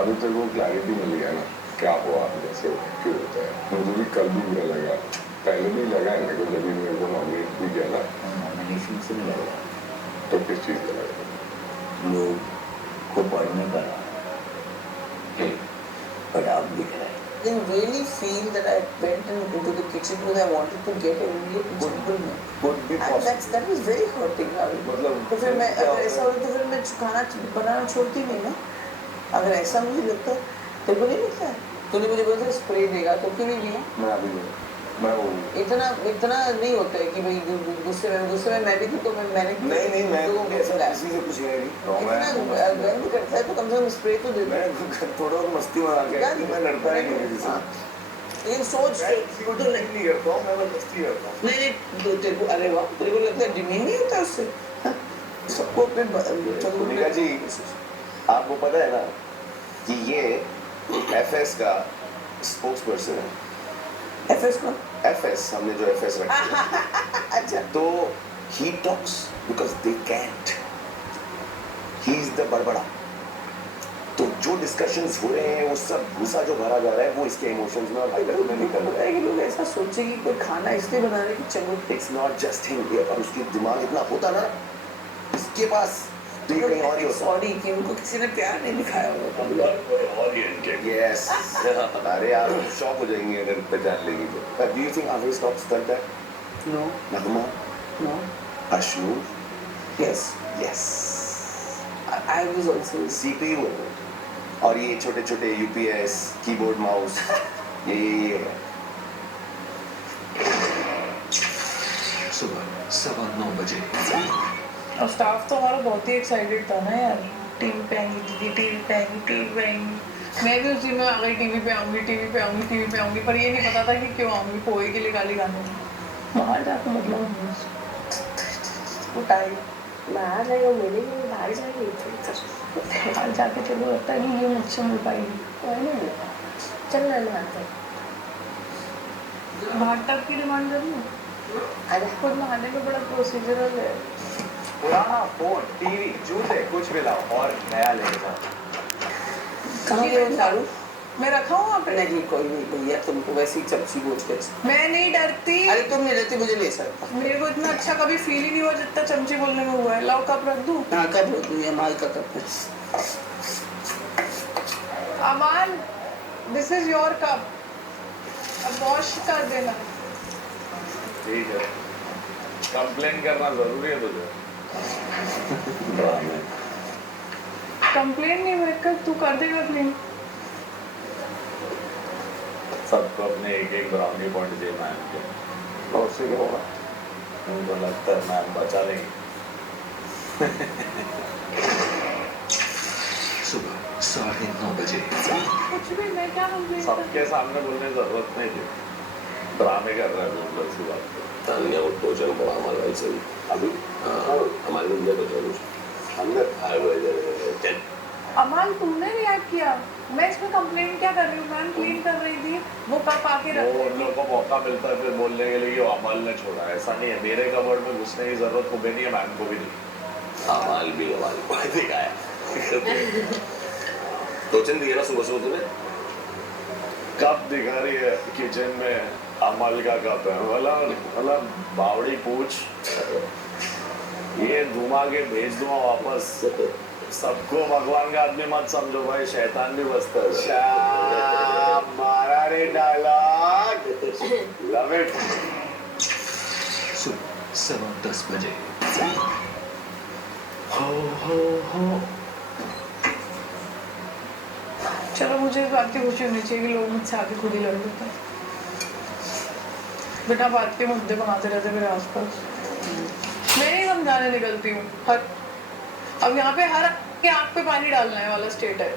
अभी तक वो क्लैरिटी मिल गया ना क्या हुआ, जैसे क्यों होता है। मुझे भी कल भी बुरा लगा, पहले नहीं लगा है मेरे को, जब भी मेरे को नॉमिनेट भी किया ना। नॉमिनेशन से नहीं लगा तो किस चीज़ का लगा? लोग को पढ़ने का, but आप दिख रहे हैं। I really feel that I went into the kitchen because I wanted to get a really good meal. Could be And that was very hurting. मतलब तो फिर मैं अगर ऐसा होता तो फिर मैं खाना बनाना छोड़ती नहीं ना। अगर ऐसा मुझे लगता है तेरे को नहीं लगता है? तूने मुझे बोला था स्प्रे देगा तो क्यों नहीं दिया? मैं अभी मैं वो इतना नहीं होता है कि भाई गुस्से में मैं भी थी तो मैंने नहीं मैं तो ऐसा किसी से कुछ नहीं इतना गर्म करता है तो कम से कम स्प्रे तो दे दे। मैं थोड़ा मस्ती में आ गया कि मैं लड़ता ही नहीं किसी से। लेकिन सोच तो नहीं करता हूँ, मैं मस्ती करता हूँ। नहीं तेरे को अरे वाह तेरे को लगता है डिमीन नहीं होता उससे सबको अपने भूमिका जी आपको पता है ना कि ये एफएस का स्पोक्स पर्सन है। एफएस का एफएस हमने जो एफएस रखा है अच्छा तो he talks because they can't, he is the बड़बड़ा। तो जो डिस्कशंस हो रहे हैं वो सब गुस्सा जो भरा जा रहा है वो इसके इमोशंस में और हाइपर में निकल रहा है कि लोग ऐसा सोचे कि कोई खाना इसलिए बना रहे कि चलो इट्स नॉट जस्ट हिम और उसकी दिमाग इतना होता ना इसके पास तो ये कहीं और ही होता। सॉरी कि उनको किसी ने प्यार नहीं दिखाया होगा। और ये यस अरे यार शॉक हो जाएंगे अगर पहचान लेंगे तो। Do you think Avesh talks like that? No Nagma? No Ashnu? Yes yes I was also CPU और ये छोटे छोटे यूपीएस कीबोर्ड माउस ये सुबह 9:15 बजे। और स्टाफ तो हमारा बहुत ही एक्साइटेड था ना यार, टीवी पे आएंगी दीदी, टीवी पे आएंगी, टीवी पे आएंगी। मैं भी उसी में आ गई, टीवी पे आऊंगी, टीवी पे आऊंगी, टीवी पे आऊंगी, पर ये नहीं पता था कि क्यों आऊंगी। पोए के लिए गाली गाने बाहर जाकर मतलब टाइम बाहर जाएगा मेरे लिए, बाहर जाएगी बाहर जाके चलो लगता है कि ये मुझसे मिल पाएगी। चल ना आते बाहर तक की डिमांड करूँ, खुद नहाने में बड़ा प्रोसीजरल है। पुराना फोन, टीवी, जूते कुछ भी लाओ और नया लेके जाओ। कहाँ गए सारू? मैं रखा हूँ आप? नहीं कोई नहीं भैया, तुमको वैसी चपसी बोझ के। मैं नहीं डरती। अरे तुम नहीं डरती, मुझे ले सकता। मेरे को इतना अच्छा कभी फील ही नहीं हुआ जितना चमची बोलने में हुआ है। लाओ कप रख दूँ? हाँ कप रख दूँ, ये माल का कप है। अमान, दिस इज योर कप, अब वॉश कर देना। ठीक है, कंप्लेन करना जरूरी है तुझे? कंप्लेन नहीं मैं कर, तू कर देगा क्लीन। सबको अपने एक एक ब्राउनी पॉइंट दे मैम के, और से क्या होगा? उनको लगता है मैम बचा लेंगे। सुबह 9:30 बजे। कुछ भी, मैं क्या कंप्लेन कर। सबके सामने बोलने की जरूरत नहीं थी, ड्रामे कर रहा है लोग ऐसी बात। तान्या वो टोचन पड़ा हमारे भाई से अभी हमारे लिए तो चलो अंदर आए हुए चल। अमान तुमने रिएक्ट किया, मैं इसमें कंप्लेन क्या कर रही हूँ? मैम क्लीन कर रही थी, वो कप आके रख वो उन लोगों को मौका मिलता है फिर बोलने के लिए कि अमल ने छोड़ा, ऐसा नहीं है। मेरे कवर्ड में घुसने की जरूरत मुझे नहीं है, मैम को भी नहीं। अमल भी हमारे को दिखाया टोचन दिया ना सुबह सुबह तुम्हें कप दिखा रही है किचन में, अमल का कप है, मतलब बावड़ी पूछ ये घुमा के भेज दूंगा वापस। सबको भगवान का आदमी मत समझो भाई, शैतान भी बसता है। मारा रे डायलॉग, लव इट। सुबह 10:15 बजे। हो चलो मुझे इस बात की खुशी होनी चाहिए कि लोग मुझसे आके खुद ही लड़ लेते हैं, बिना बात के मुद्दे बनाते रहते मेरे आसपास। मैं नहीं समझाने निकलती हूँ, अब यहाँ पे हर के आँख पे पानी डालने वाला स्टेट है।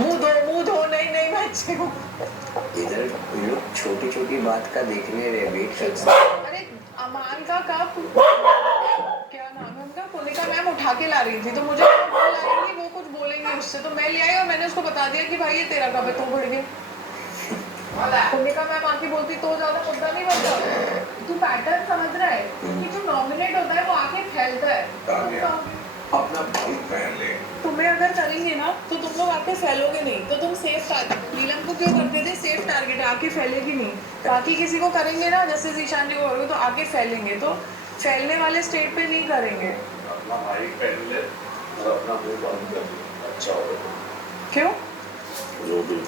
मुंह धो, नहीं मैं अच्छी हूँ। इधर लोग छोटी छोटी बात का देखने वेट करते हैं। अरे अमान का कप, क्या नाम है उनका, कोनिका मैम उठा के ला रही थी, तो मुझे लाएंगी वो कुछ बोलेंगे उससे, तो मैं ले आई और मैंने उसको बता दिया कि भाई ये तेरा कप है, तो बढ़ गई। कोनिका मैम आके बोलती तो ज्यादा मुद्दा नहीं बनता। तू पैटर्न समझ रहा है कि जो नॉमिनेट होता है वो आके फैलता है। अपना भाई पहन ले। तुम्हें अगर करेंगे ना तो तुम लोग आके फैलोगे नहीं, तो तुम सेफ टारगेट, नीलम को क्यों करते थे? सेफ टारगेट है, आके फैलेगी नहीं। बाकी किसी को करेंगे ना, जैसे जीशान जी को करोगे तो आके फैलेंगे, तो फैलने वाले स्टेट पे नहीं करेंगे। अपना भाई पहन ले और अपना मुंह बंद कर ले, अच्छा होगा। क्यों? जो भी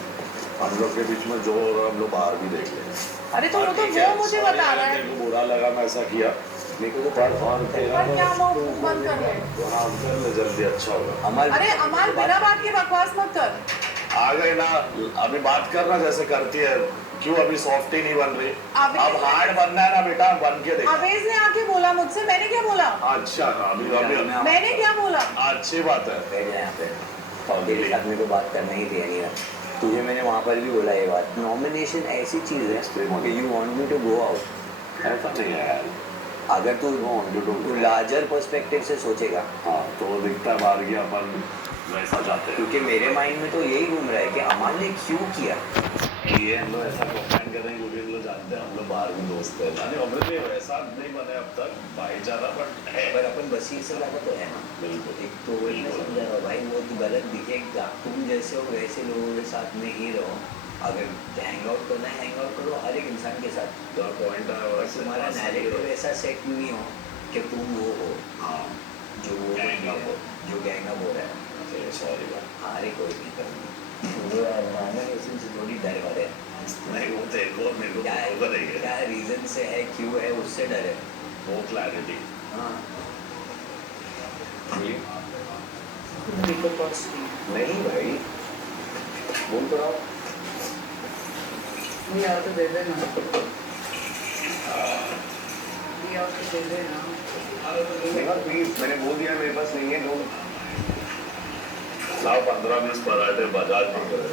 हम लोग के बीच में जो होगा हम लोग बाहर भी देख लेंगे। अरे तो वो मुझे बता रहा है। तेरे को बुरा लगा मैं ऐसा किया, मेरे को तो और पर क्या मुंह बंद कर ले? हाँ कर ले जल्दी, अच्छा होगा। अरे अमाल बिना बात के बकवास मत कर। आ गए ना, अभी बात करना जैसे करती है, क्यों अभी सॉफ्ट ही नहीं बन रही? अब हार्ड बनना है ना बेटा, बन के देख। अवेज ने आके बोला मुझसे, मैंने क्या बोला? अच्छा अभी मैंने क्या बोला? अच्छी बात है। यहाँ पे तेरे साथ मेरे को बात करना ही थी नहीं, तुझे मैंने वहाँ पर भी बोला ये बात। नॉमिनेशन ऐसी चीज है कि you want me to go out, ऐसा नहीं है यार। अगर तू लार्जर पर्सपेक्टिव से सोचेगा, हाँ तो दिखता है बाहर की अपन वैसा चाहते हैं। क्योंकि मेरे माइंड में तो यही घूम रहा है कि अमान ने क्यों किया। कि ये हम लोग ऐसा कमेंट कर रहे हैं क्योंकि हम लोग जानते हैं हम लोग बाहर में दोस्त हैं यानी ऑब्वियसली वैसा नहीं बने अब तक भाईचारा बट है पर अपन बशीर से लगा तो है ना बिल्कुल एक तो वही मैं समझा रहा हूँ भाई वो तो गलत दिखेगा तुम जैसे हो वैसे लोगों के साथ में ही रहो अगर हैंग आउट करना है हैंग आउट करो हर एक इंसान के साथ तो पॉइंट है और तुम्हारा नैरेटिव ऐसा सेट नहीं हो कि तुम वो हो जो वो नहीं हो जो गैंग अप हो रहा है सॉरी बात अरे कोई नहीं करनी वो एनवायरमेंट से थोड़ी डर भरे नहीं वो तो एक और मेरे को होगा नहीं है क्या रीजन से है क्यों है उससे डर है वो क्लैरिटी हाँ नहीं भाई बोल तो रहा हूँ दिया तो दे देना दिया तो दे देना प्लीज मैंने बोल दिया मेरे पास नहीं है लोग लाओ 15-20 पराठे बजाज में करे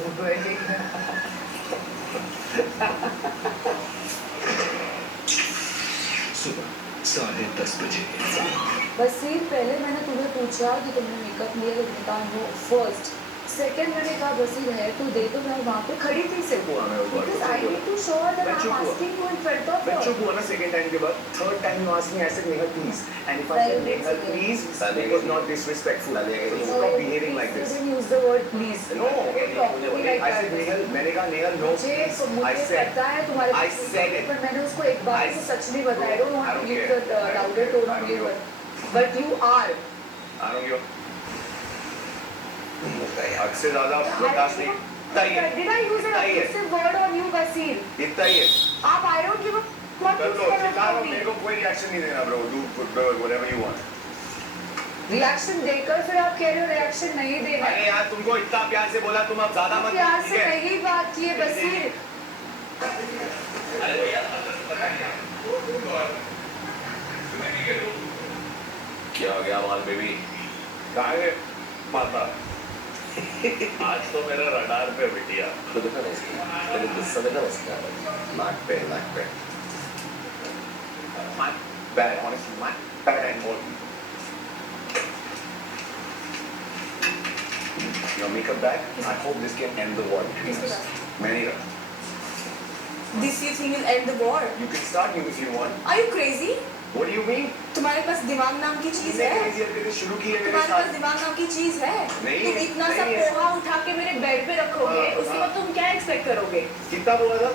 सुबह 10:30 बजे बसीर पहले मैंने तुम्हें पूछा कि तुमने मेकअप लिया तो तुमने कहा नो फर्स्ट सेकंड मैंने कहा बसीर है तो दे तो मैं वहाँ पे खड़ी थी सिर्फ because I need to show that I am asking you in front of मैं हर चुप हुआ ना सेकंड टाइम के बाद third time you ask me I said Neha please and if I said Neha please it was not disrespectful stop behaving like this You didn't use the word please. No Properly like I said that. Neha मैंने कहा Neha no मुझे पता है तुम्हारे I said it. पर मैंने उसको एक बार तो सच नहीं बताया I don't want to give the louder tone of your word but you are I don't give हद से ज्यादा बर्दाश्त नहीं इतना ही है Did I use an offensive word on you बसीर इतना ही है आप I don't give a what कर you लो said चिल्ला about लो me. मेरे को कोई रिएक्शन नहीं देना bro do whatever you want reaction देकर फिर आप कह रहे हो रिएक्शन नहीं देना अरे यार तुमको इतना प्यार से बोला तुम अब ज्यादा मत प्यार ठीक से है? नहीं बात की है बसीर क्या हो गया माल बेबी कहाँ है माता आज तो मेरा रडार पे बिटिया तो देखा ना इसकी पहले गुस्सा देखा ना इसका नाक पे My bad, honestly, my bad and all. Your makeup bag, I hope this can end the war between us. मैं नहीं रहा. This you think will end the war? You can start me if you want. Are you crazy? What do you mean? तुम्हारे पास दिमाग नाम की चीज तुमने है? crazy हरकतें शुरू की है मेरे तुम्हारे पास साथ. दिमाग नाम की चीज है? नहीं, तुम इतना सा नहीं है. पोहा उठा के मेरे बेड पे रखोगे, हाँ, उसके हाँ. बाद तुम क्या एक्सपेक्ट करोगे? कितना बोला था?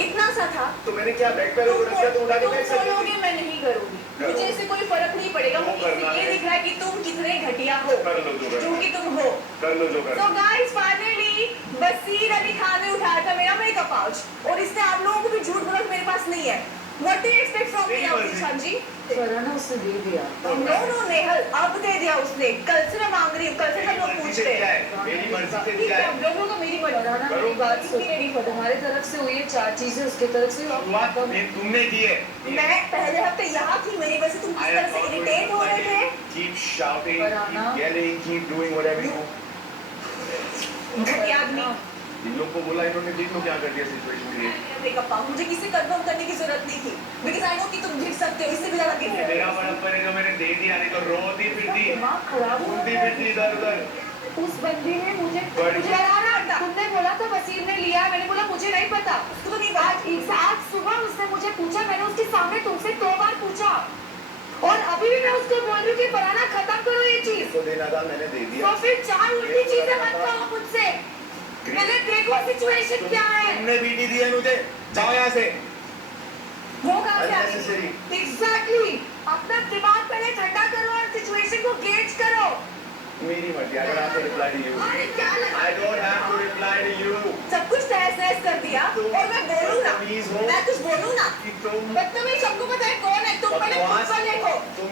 इतना सा था? तो मैंने क्या बैग पे रख दिया तो उठा के फेंक सकती थी. बोलोगे मैं नहीं करूंगी. करो. मुझे इससे कोई फर्क नहीं पड़ेगा. वो मुझे करना ये है. दिख रहा है कि तुम कितने घटिया हो. कर लो जो करना है. क्योंकि तुम हो. कर लो जो करना So है. guys, finally, बसीर अली खान ने उठाया था मेरा मेकअप पाउच और इसने आप लोगों को भी झूठ बोला कि मेरे पास नहीं है. What do you expect from me, Abdul Khan जी? फरहाना उससे दे दिया No, नेहल, अब दे दिया उसने. कल से मैं मांग रही हूँ. कल से सब लोग पूछ रहे हैं. मेरी मर्जी से ठीक क्या है, है? हम लोगों को मेरी मर्जी. फरहाना करो. मेरी बात सुनो तुम्हारी तरफ से हुई है 4 चीजें उसके तरफ से शुरुआत तुमने की है. मैं पहले हफ्ते यहाँ थी. मेरी वजह से तुम किस तरह से इरिटेट हो रहे थे? Keep shouting, Farhana. keep yelling, keep doing whatever you. घटिया आदमी. इन लोग को बोला इन्होंने देख लो क्या कर दिया सिचुएशन क्रिएट. मेकअप पाउच मुझे किसी कंफर्म करने की जरूरत नहीं थी. Because I know कि तुम गिर सकते हो. इससे भी ज्यादा गिर सकते मेरा हो. बड़प्पन है जो मैंने दे दिया नहीं तो रोती फिरती दिमाग खराब हो घूमती गया फिरती इधर उधर. उस बंदी ने मुझे बड़ी- मुझे डराना था. तुमने बोला था वसीम ने लिया मैंने बोला मुझे नहीं पता उसको तो नहीं पता. आज सुबह उसने मुझे पूछा मैंने उसके सामने तुमसे 2 बार पूछा और अभी भी मैं उसको बोल रही हूँ कि फरहाना खत्म करो ये चीज को देना था मैंने दे दिया. तो फिर 4 उल्टी चीजें मत कहो मुझसे. पहले देखो सिचुएशन क्या है. तुमने बीटी दी है मुझे. जाओ यहाँ से. वो कहाँ से आ गई? Unnecessary. एग्जैक्टली अपना दिमाग पहले ठंडा करो और सिचुएशन को गेज करो. मेरी मर्जी. I don't have to reply to you. अरे क्या लगा? I don't have to reply to you. सब कुछ तहस नहस कर दिया और मैं बोलूँ ना. Please हो. मैं कुछ बोलूँ ना. कि तुम बदतमीज सबको पता है कौन है. तुम पहले खुद पर देखो. तुम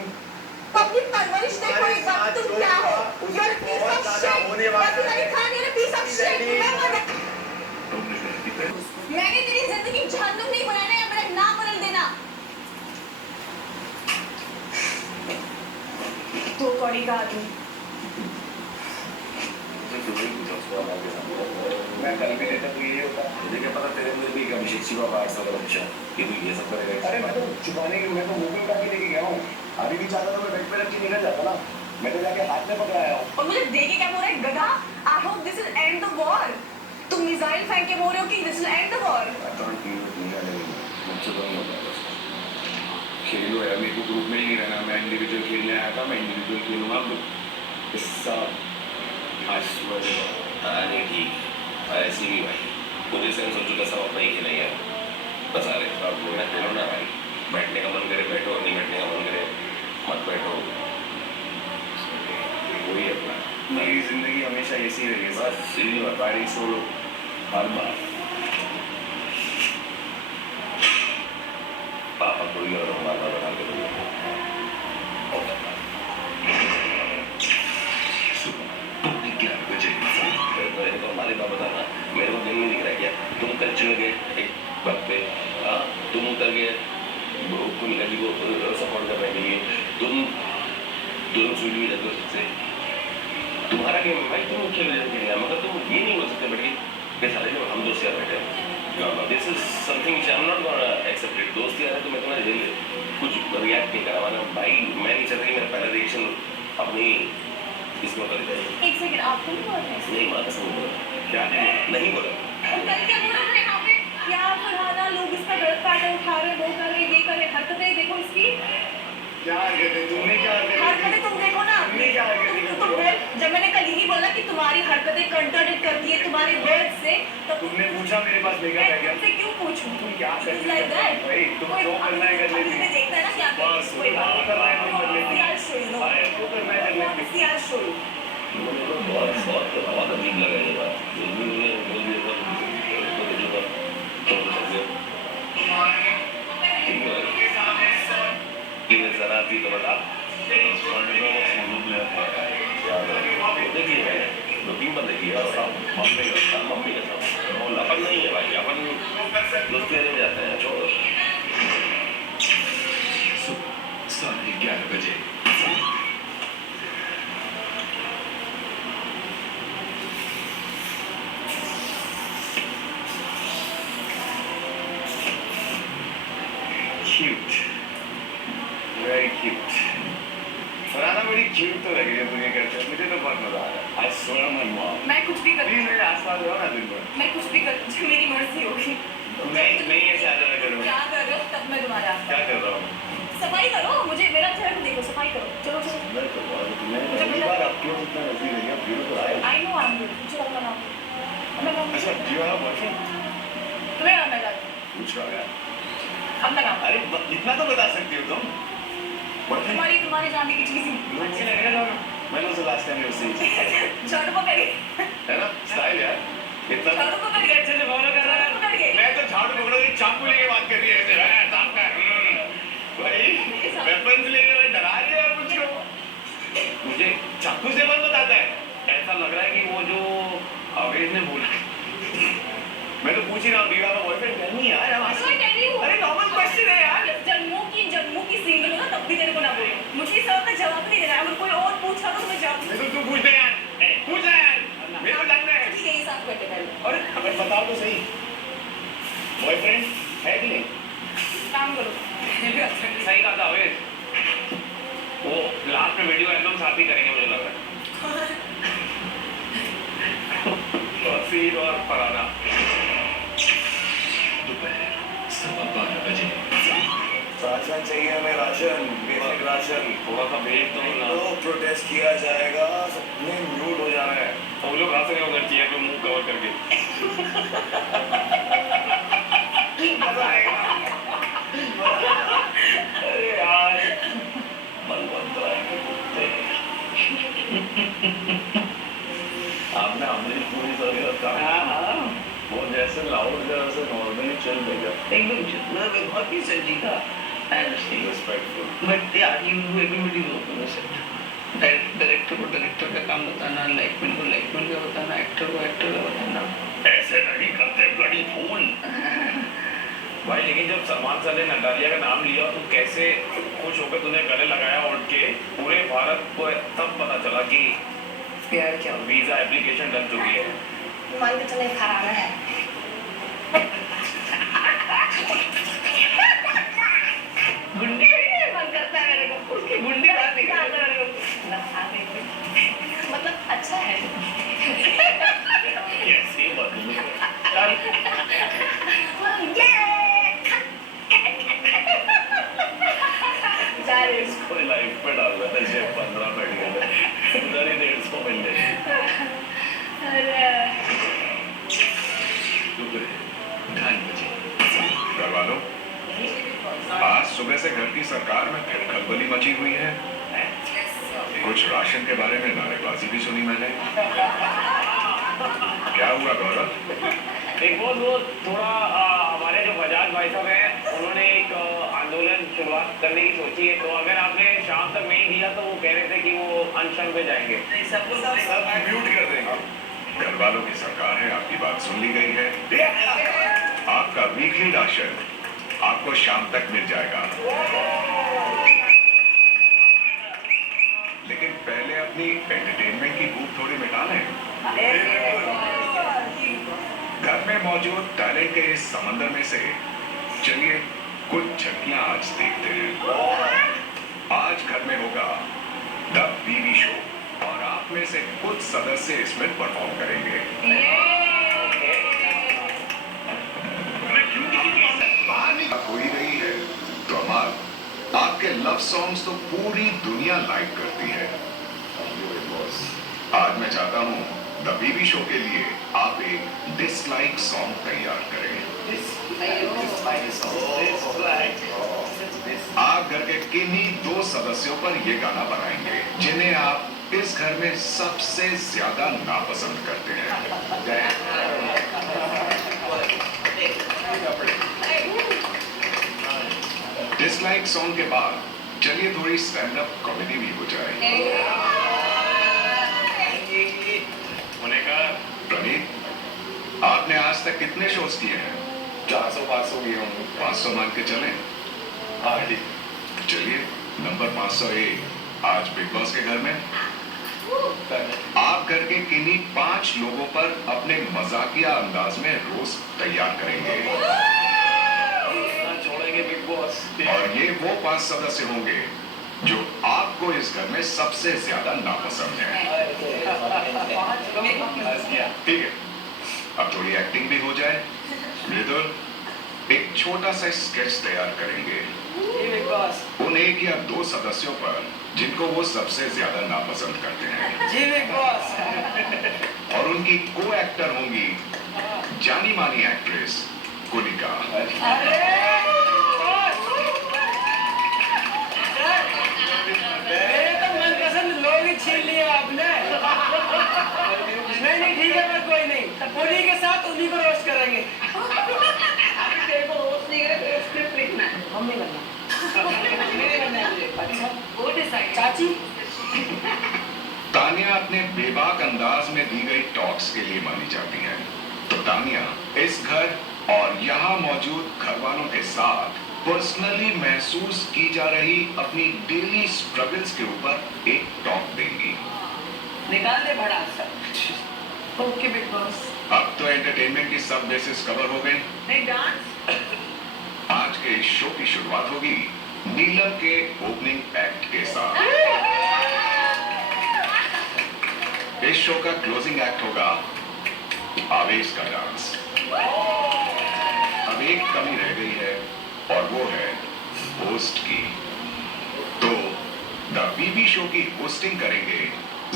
अपनी परवरिश देखो एक बार. तुम क्या हो? You're a piece of shit. Wasim Ali Khan, you're a piece of shit. मैंने तेरी जिंदगी जहन्नुम नहीं बनाना या मेरा नाम बदल देना. तो कौड़ी का आदमी. मैं कल भी लेता तो ये होता. मुझे क्या पता तेरे अंदर भी एक अभिषेक शिवा का 8 साल का बच्चा कि तू ये सब करेगा. अरे मैं तो छुपाने के मैं तो मुंह पे काफी लेके गया हूँ. अभी भी चाहता तो मैं बेड पे रख के निकल जाता ना. मैं तो जाके हाथ में पकड़ाया हूँ. और मुझे देख के क्या बोल रहा है गधा. I hope this will end the war. तुम मिसाइल ऑयल फेंक के बोल रहे हो कि this will and the war. मुझसे तो नहीं होता बस खेलो यार, मेरे को ग्रुप में ही नहीं रहना, मैं इंडिविजुअल खेलने आया था, मैं इंडिविजुअल खेलूंगा। नहीं ठीक ऐसी भी भाई मुझे सेंस हो चुका, सब अपना ही खेलेंगे बस। अरे अब मेरा खेलो ना भाई, बैठने का मन करे बैठो, नहीं बैठने का मन करे मत बैठो, वही अपना। मेरी जिंदगी हमेशा ऐसी रही है बस सीधी बात, गाड़ी सोलो हर बार। पापा कोई और बार बार बता के मेरे को हमारे बाप बताना, मेरे को दिन नहीं दिख रहा है क्या? तुम कल चले गए एक बात पे, हाँ तुम उतर गए कुनिका जी को सपोर्ट कर रहे हैं, तुम स्वीट भी जाते हो सबसे, तुम्हारा गेम है भाई, तुम खेल रहे हैं, मगर तुम ये नहीं बोल सकते बेटे कि सारे लोग हम दोस्त यार बैठे हैं। This is something which I am not gonna accept it. दोस्त यार है तो मैं तुम्हारे दिल कुछ रिएक्ट नहीं करा माना भाई, मैं नहीं चाहता कि मेरा पहला रिएक्शन अपनी इसमें कर जाए। एक सेकंड, आपको नहीं बोल रहे? नहीं माना समझ बोला क्या नहीं बोला। कल क्या बोल रहे थे यहाँ पे? क्या फरहाना लोग इसका गलत फायदा उठा रहे, वो कर रहे, ये कर रहे, हरकतें देखो इसकी। क्या हरकतें तुमने क्या हरकतें तुम देखो ना, तुम बोल, जब मैंने कल ही बोला कि तुम्हारी हरकतें कंट्राडिक्ट करती है तुम्हारे वर्ड से, तो तुमने पूछा मेरे पास देखा क्या क्या? तुमसे क्यों पूछूं? तुम क्या कर लाइक दैट भाई, तुम जो करना है कर लेती। देखता है ना क्या बस वो करना है तुम कर लेती। I'll show you, no. वो करना है कर लेती। See, I'll show you. बहुत अजीब लगा ये बात, बोल दिया शरारती तो बता देखिए बुकिंग पर देखिए मम्मी का अपन नहीं है भाई, अपन दोस्ती में जाते हैं। छोड़ो 11:30 बजे। Cute, very cute. फरहाना बड़ी क्यूट तो लग रही है मुझे करते, मुझे तो बहुत मजा आ रहा है। आई स्वेयर माय मॉम, मैं कुछ भी कर, प्लीज मेरे आसपास रहो ना दिन भर। मैं कुछ भी कर, जो मेरी मर्जी होगी। मैं ऐसे आदर करूँगा। क्या कर रहे हो तब मैं तुम्हारा क्या कर रहा हूँ? सफाई करो, मुझे मेरा चेहरा देखो, सफाई करो, चलो चलो। मैं कर रहा हूँ, मैं पहली बार आपके लोग इतना नजदीक रही है, beautiful I. I know I am good, मुझे लगता ना। अच्छा, do you have a boyfriend? तुम्हें क्या लगा? पूछ रहा है। अब लगा। अरे इतना तो बता सकती हो तुम। तुम्हारी जानने की चीज ही। मुझे लग रहा है मैं तो लास्ट टाइम उससे झाड़ू पकड़ के, है ना स्टाइल यार इतना। झाड़ू पकड़ के अच्छे से फॉलो कर रहा है। मैं तो झाड़ू पकड़ो कि चाकू लेके बात कर रही है ऐसे साफ कर भाई, वेपन्स लेके मैं डरा रही है मुझको। मुझे चाकू से मत बताता है, ऐसा लग रहा है कि वो जो अवेद ने बोला। मैं तो पूछ ही रहा हूँ डीरा का बॉयफ्रेंड नहीं यार। अरे नॉर्मल क्वेश्चन है यार। जम्मू की सीन में ना तब भी तेरे को ना बोलो, मुझे इस सवाल का जवाब नहीं देना है। अगर कोई और पूछा तो मैं जवाब तो तू पूछ दे यार, पूछ ले यार, मेरे को जानना है। यही साफ करते पहले। और हमें बताओ तो सही, बॉयफ्रेंड है कि नहीं? काम करो। सही कहा था अवेद, वो लास्ट में वीडियो एल्बम साथ ही करेंगे मुझे लग रहा है। बसीर और फरहाना दोपहर 12:15 बजे। राशन चाहिए हमें, राशन, बेसिक राशन। थोड़ा सा भेज दो ना, तो प्रोटेस्ट किया जाएगा, सबने म्यूट हो जाना है। तो वो लोग राशन उधर चाहिए तो मुंह कवर करके मजा आएगा। अरे यार आपने हमारी पूरी तरह का वो जैसे लाउड जरा से नॉर्मली चल देगा एकदम मतलब बहुत ही संजीदा एंड रिस्पेक्टफुल। बट यार यू एवरीबॉडी नो डायरेक्टर को डायरेक्टर का काम बताना, लाइटमैन को लाइटमैन का बताना, एक्टर को एक्टर का बताना। ऐसे नहीं करते ब्लडी फूल। भाई लेकिन जब सलमान सर ने नटालिया का नाम लिया तो कैसे खुश होकर तूने गले लगाया उठ के, पूरे भारत को तब पता चला कि यार क्या वीजा एप्लीकेशन डल चुकी है। मान के चले फरहाना है। गुंडी है, मन करता है मेरे को उसकी गुंडी बात नहीं करता मेरे को। मतलब अच्छा है। कैसी बात है से घर की सरकार में फिर खलबली मची हुई है। कुछ राशन के बारे में नारेबाजी भी सुनी मैंने। क्या हुआ गौरव? एक वो थोड़ा हमारे जो बजाज भाई साहब हैं उन्होंने एक आंदोलन शुरुआत करने की सोची है, तो अगर आपने शाम तक नहीं दिया तो वो कह रहे थे कि वो अनशन पे जाएंगे। सब म्यूट कर देंगे। घर वालों की सरकार है, आपकी बात सुन ली गई है। आपका वीकली राशन आपको शाम तक मिल जाएगा, लेकिन पहले अपनी एंटरटेनमेंट की भूख थोड़ी मिटा लें। घर में मौजूद टैलेंट के इस समंदर में से चलिए कुछ झलकियां आज देखते हैं। आज घर में होगा द बीवी शो और आप में से कुछ सदस्य इसमें परफॉर्म करेंगे। हो ही रही है तो अमाल, आपके लव सॉन्ग्स तो पूरी दुनिया लाइक करती है। आज मैं चाहता हूँ द बीबी शो के लिए आप एक डिसलाइक सॉन्ग तैयार करें। आप घर के किन्हीं 2 सदस्यों पर ये गाना बनाएंगे जिन्हें आप इस घर में सबसे ज्यादा नापसंद करते हैं। डिसलाइक सॉन्ग के बाद चलिए थोड़ी स्टैंड अप कॉमेडी भी हो जाए। प्रणीत, आपने आज तक कितने शोज किए हैं? 400-500 किए होंगे। 500 मान के चलें? हाँ ठीक। चलिए नंबर 501 आज बिग बॉस के घर में आप घर के किन्हीं 5 लोगों पर अपने मजाकिया अंदाज में रोस्ट तैयार करेंगे। छोड़ेंगे बिग बॉस। और ये वो 5 सदस्य होंगे जो आपको इस घर में सबसे ज्यादा नापसंद है। ठीक है, अब थोड़ी एक्टिंग भी हो जाए। मृदुल, एक छोटा सा स्केच तैयार करेंगे उन 1 या 2 सदस्यों पर जिनको वो सबसे ज्यादा नापसंद करते हैं। जी बिग बॉस। और उनकी को एक्टर होंगी जानी मानी एक्ट्रेस कुलिका। मेरे तो मनपसंद लोग ही छीन लिया आपने। नहीं ठीक है, बस कोई नहीं, उन्हीं के साथ उन्हीं को रोस्ट करेंगे। तेरे को रोस्ट नहीं करे, तेरे स्क्रिप्ट लिखना है। हम नहीं करना। मेरे करना है मुझे। अच्छा, वो डिसाइड। चाची। तानिया अपने बेबाक अंदाज में दी गई टॉक्स के लिए मानी जाती है, तो तानिया इस घर और यहाँ मौजूद घर वालों के साथ पर्सनली महसूस की जा रही अपनी डेली स्ट्रगल्स के ऊपर एक टॉक देंगी। निकाल दे बड़ा सब। Okay big boss. अब तो एंटरटेनमेंट की सब बेसिस कवर हो गई। नहीं डांस। आज के इस शो की शुरुआत होगी नीलम के ओपनिंग एक्ट के साथ। इस शो का क्लोजिंग एक्ट होगा आवेश का डांस। अब एक कमी रह गई है और वो है होस्ट की। तो द बीबी शो की होस्टिंग करेंगे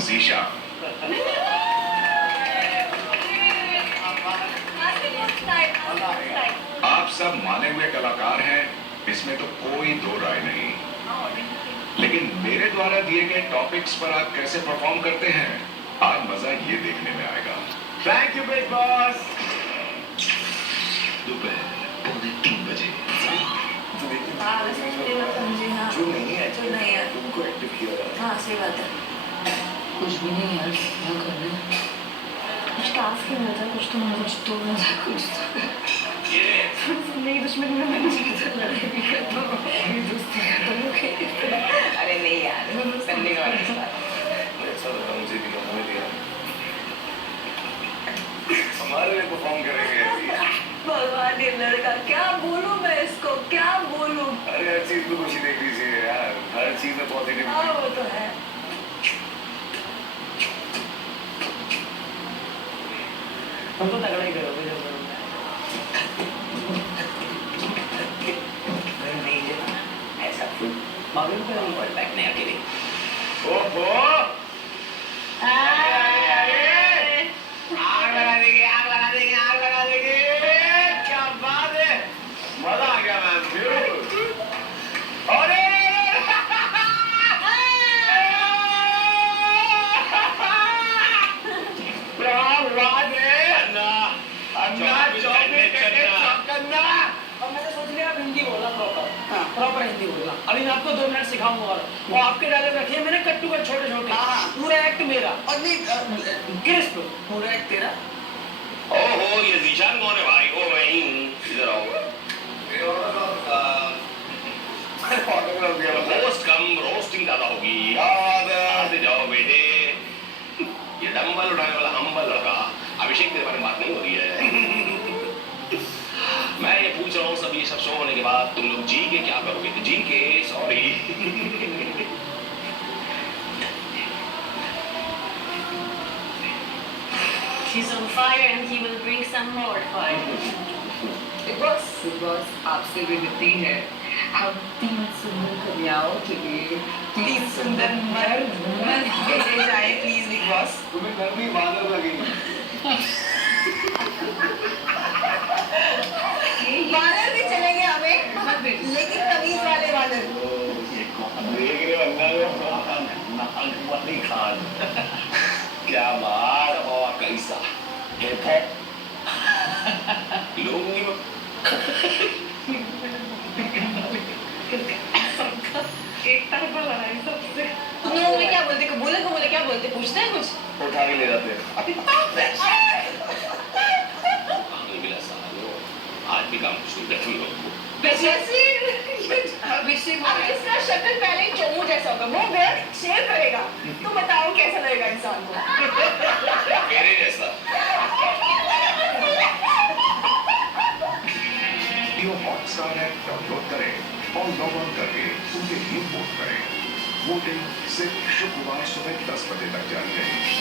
जीशा। आप सब माने हुए कलाकार हैं, इसमें तो कोई 2 राय नहीं, लेकिन मेरे द्वारा दिए गए टॉपिक्स पर आप कैसे परफॉर्म करते हैं आज मजा ये देखने में आएगा। Thank you big boss. दोपहर 2:45 बजे। जो नहीं है तुमको एक्टिव किया। हाँ सही बात है। कुछ भी नहीं यार, क्या कर रहे हैं? कुछ टास्क ही मिलता है, कुछ तो मिलता है, कुछ तो मेरी दुश्मनी में मैंने लड़ाई भी करता हूँ, मेरी दोस्ती करता हूँ। अरे नहीं यार, करने का ऐसा लगा मुझे भी हमें दिया हमारे लिए परफॉर्म करेंगे। भगवान ये लड़का, क्या बोलूं मैं इसको, क्या बोलूं? अरे हर चीज में खुशी देख लीजिए यार, हर चीज में पॉजिटिव। हाँ वो तो है। हम तो तगड़ा ही करोगे जब नहीं ऐसा मालूम क्या नहीं पड़ता है अकेले। ओहो, आग लगा देंगे, आग लगा देंगे, आग लगा देंगे। क्या बात है, मजा आ गया मैम। बात है अन्ना 24 घंटे चौकन्ना। अब मैंने सोच लिया अब हिंदी बोलना प्रॉपर हिंदी बोलना। अभी मैं आपको 2 मिनट सिखाऊंगा और आपके डायलॉग रखिए मैंने कट्टू का छोटे छोटे पूरा एक्ट मेरा और नहीं क्रिस्प पूरा एक्ट तेरा। ओहो ये जीशान कौन है भाई? ओ मैं ही हूँ, इधर आओ। रोस्ट कम रोस्टिंग ज्यादा होगी। आते जाओ बेटे। ये डंबल उठाने वाला हम्बल लड़का अभिषेक के बारे में बात नहीं हो रही है। मैं ये पूछ रहा हूँ सब ये सब शो होने के बाद तुम लोग जी के क्या करोगे? जी के sorry She's on fire and he will bring some more fire. बस आपसे विनती है हम 3 सुंदर कन्याओं के लिए 3 सुंदर मर्द भेजे जाए प्लीज बिग बॉस। तुम्हें गर्मी बादल लगेगी। बादल भी चलेंगे हमें लेकिन तमीज वाले बादल। देख रहे हो वाली खान क्या बात है बाबा कैसा हिप हॉप लूंगी मैं एक तरफा लड़ाई सबसे। नो में क्या बोलते को बोले क्या बोलते पूछते हैं कुछ उठा के ले जाते हैं। मिला सालो आज भी काम शुरू कर तुम लोग को। अभिषेक अब इसका शक्ल पहले ही चोमू जैसा होगा मुंह बेर शेव करेगा तो बताओ कैसा लगेगा इंसान को? मेरे जैसा। हॉटस्टार ऐप डाउनलोड करें और लॉग ऑन करके उनके लिए वोट करें। वोटिंग सिर्फ शुक्रवार सुबह 10 बजे तक जारी रहेगी।